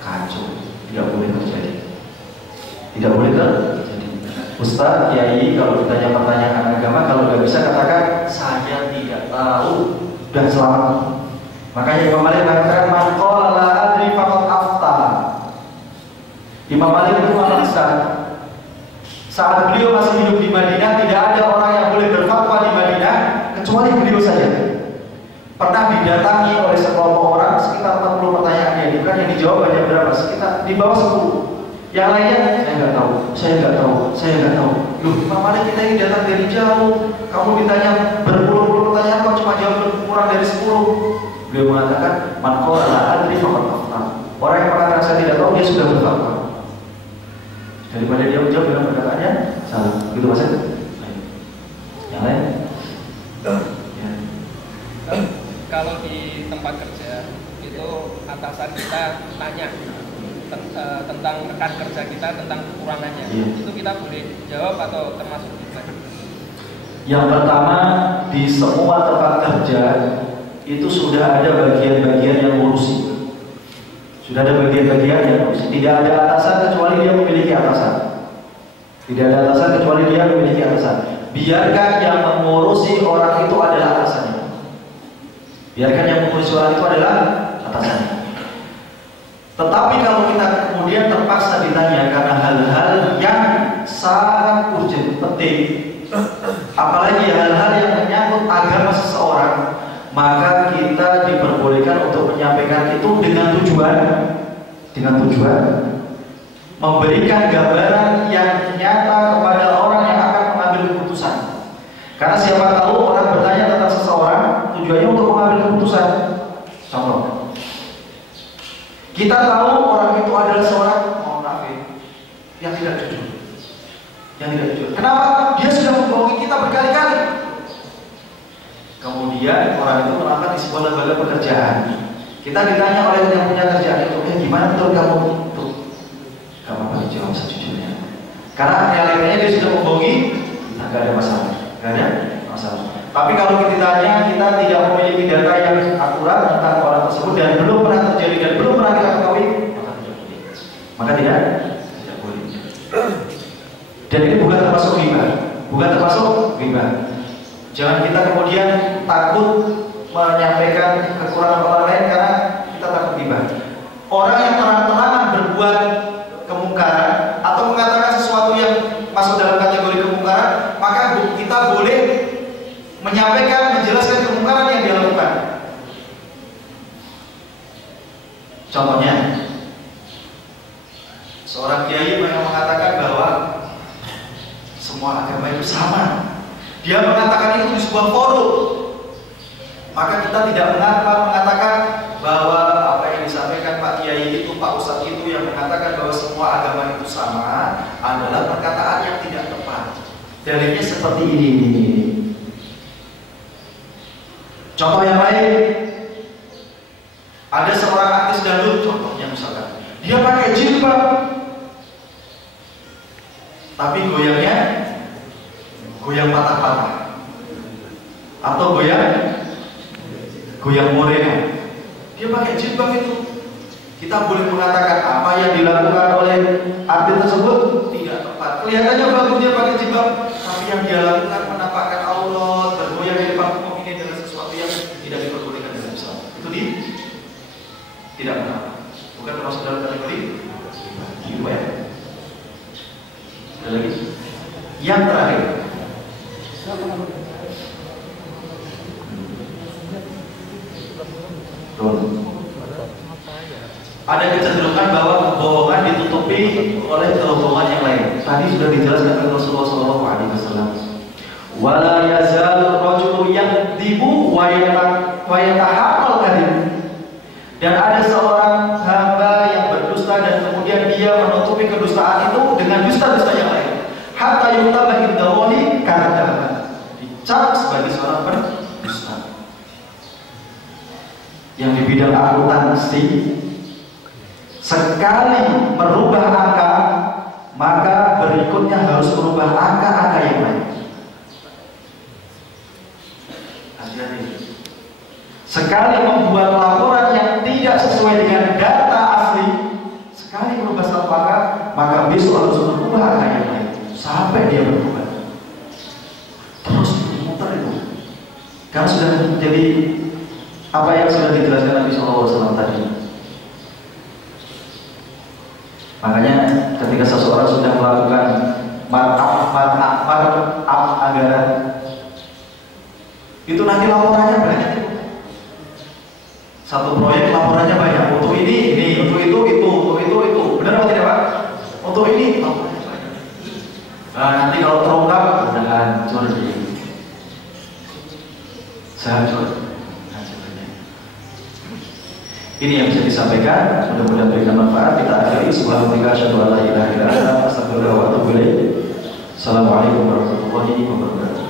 Kacau. Tidak boleh terjadi. Tidak boleh terjadi. Ustaz, kiai kalau ditanya pertanyaan agama, kalau gak bisa katakan saya tidak tahu dan selamat. Makanya Imam Malik mengatakan man qala la adri faqad afta. Imam Malik itu orang besar. Saat beliau masih hidup di Madinah, tidak ada orang yang boleh berfatwa di Madinah kecuali beliau saja. Pernah didatangi oleh sekelompok orang, sekitar 40 pertanyaan yang diberikan, yang dijawab hanya berapa? Sekitar di bawah 10. Yang lainnya, saya nggak tahu. Loh, Imam Malik kita ini datang dari jauh. Kamu ditanya berpuluh-puluh pertanyaan, kok cuma jawab kurang dari 10? Beliau mengatakan, man qala la adri faqad afta. Orang yang mengatakan saya tidak tahu, dia sudah berfatwa. Daripada dia menjawab dengan perkataannya salah. Gitu Mas. Yang lain? Ya. Kalau di tempat kerja itu atasan kita tanya tentang rekan kerja kita, tentang kekurangannya, itu kita boleh jawab atau termasuk juga? Yang pertama, di semua tempat kerja itu sudah ada bagian-bagian yang ngurusi. Sudah ada bagian-bagian yang ngurusi. Tidak ada atasan kecuali dia memiliki atasan. Tidak ada atasan kecuali dia memiliki atasan. Biarkan yang mengurusi orang itu adalah atasannya. Biarkan yang mengurusi orang itu adalah atasannya. Tetapi kalau kita kemudian terpaksa ditanya karena hal-hal yang sangat urgent, penting, apalagi hal-hal yang menyangkut agama seseorang, maka kita diperbolehkan untuk menyampaikan itu dengan tujuan memberikan gambaran yang nyata kepada orang yang akan mengambil keputusan. Karena siapa tahu orang bertanya tentang seseorang tujuannya untuk mengambil keputusan. Contoh, kita tahu orang itu adalah seorang munafik yang tidak jujur. Kenapa? Dia sudah membohongi kita berkali-kali. Kemudian orang itu melamar di sebuah lembaga pekerjaan. Kita ditanya oleh yang punya kerjaan itu, gimana betul kamu itu? Gak apa-apa dijawab sejujurnya. Karena realitanya dia sudah membohongi, gak ada masalah. Tapi kalau kita ditanya, kita tidak memiliki data yang akurat tentang orang tersebut dan belum pernah terjadi dan belum pernah kita ketahui, maka tidak boleh. Dan ini bukan termasuk ghibah. Jangan kita kemudian takut menyampaikan kekurangan orang lain karena kita takut ghibah. Orang yang terang-terangan berbuat kemungkaran atau mengatakan sesuatu yang masuk dalam kategori kemungkaran, maka kita boleh menyampaikan, menjelaskan kemungkaran yang dia lakukan. Contohnya, seorang kiai yang mengatakan bahwa semua agama itu sama. Dia mengatakan itu di sebuah forum. Maka kita tidak mengatakan bahwa apa yang disampaikan Pak Kiai itu, Pak Ustadz itu yang mengatakan bahwa semua agama itu sama adalah perkataan yang tidak tepat. Dalilnya seperti ini. Contoh yang lain, Ada seorang artis dangdut contohnya misalkan, dia pakai jilbab, tapi goyangnya goyang patah-patah atau goyang morena. Dia pakai jilbab itu. Kita boleh mengatakan apa yang dilakukan oleh artis tersebut tidak tepat. Kelihatannya bagus dia pakai jilbab, tapi yang dia lakukan menampakkan aurat, bergoyang di depan umum ini adalah sesuatu yang tidak diperbolehkan dalam Islam. Itu tidak benar. Bukan termasuk dalam kategori riba. Ada lagi? Yang terakhir. Ada kecenderungan bahwa kebohongan ditutupi oleh kebohongan yang lain. Tadi sudah dijelaskan oleh Rasulullah SAW. Wala yazal rajulu yakdzibu wa yatahaqqal kadzib. Dan ada seorang hamba yang berdusta dan kemudian dia menutupi kedustaan itu dengan dusta-dusta yang lain. Hatta yutaba indallahi kadzdzab. Dicap sebagai seorang pendusta. Yang di bidang akuntansi, sekali merubah angka, maka berikutnya harus merubah angka-angka yang lain. Hati-hati. Sekali membuat laporan yang tidak sesuai dengan data asli, sekali merubah satu angka, maka besok harus merubah angka yang lain sampai dia berubah. Terus muter itu. Karena sudah menjadi apa yang sudah dijelaskan Nabi SAW tadi. Makanya ketika seseorang sudah melakukan markup anggaran, itu nanti laporannya banyak. Satu proyek laporannya banyak. Untuk ini, untuk itu, benar atau tidak Pak? Untuk ini laporannya banyak. Nah, nanti kalau terungkap, udah hancur sih. Hancur. Ini yang bisa disampaikan, mudah-mudahan berikan manfaat. Kita akhiri subhanallah asyhadu an la ilaha illa anta astaghfiruka wa atubu ilaik. Assalamualaikum warahmatullahi wabarakatuh.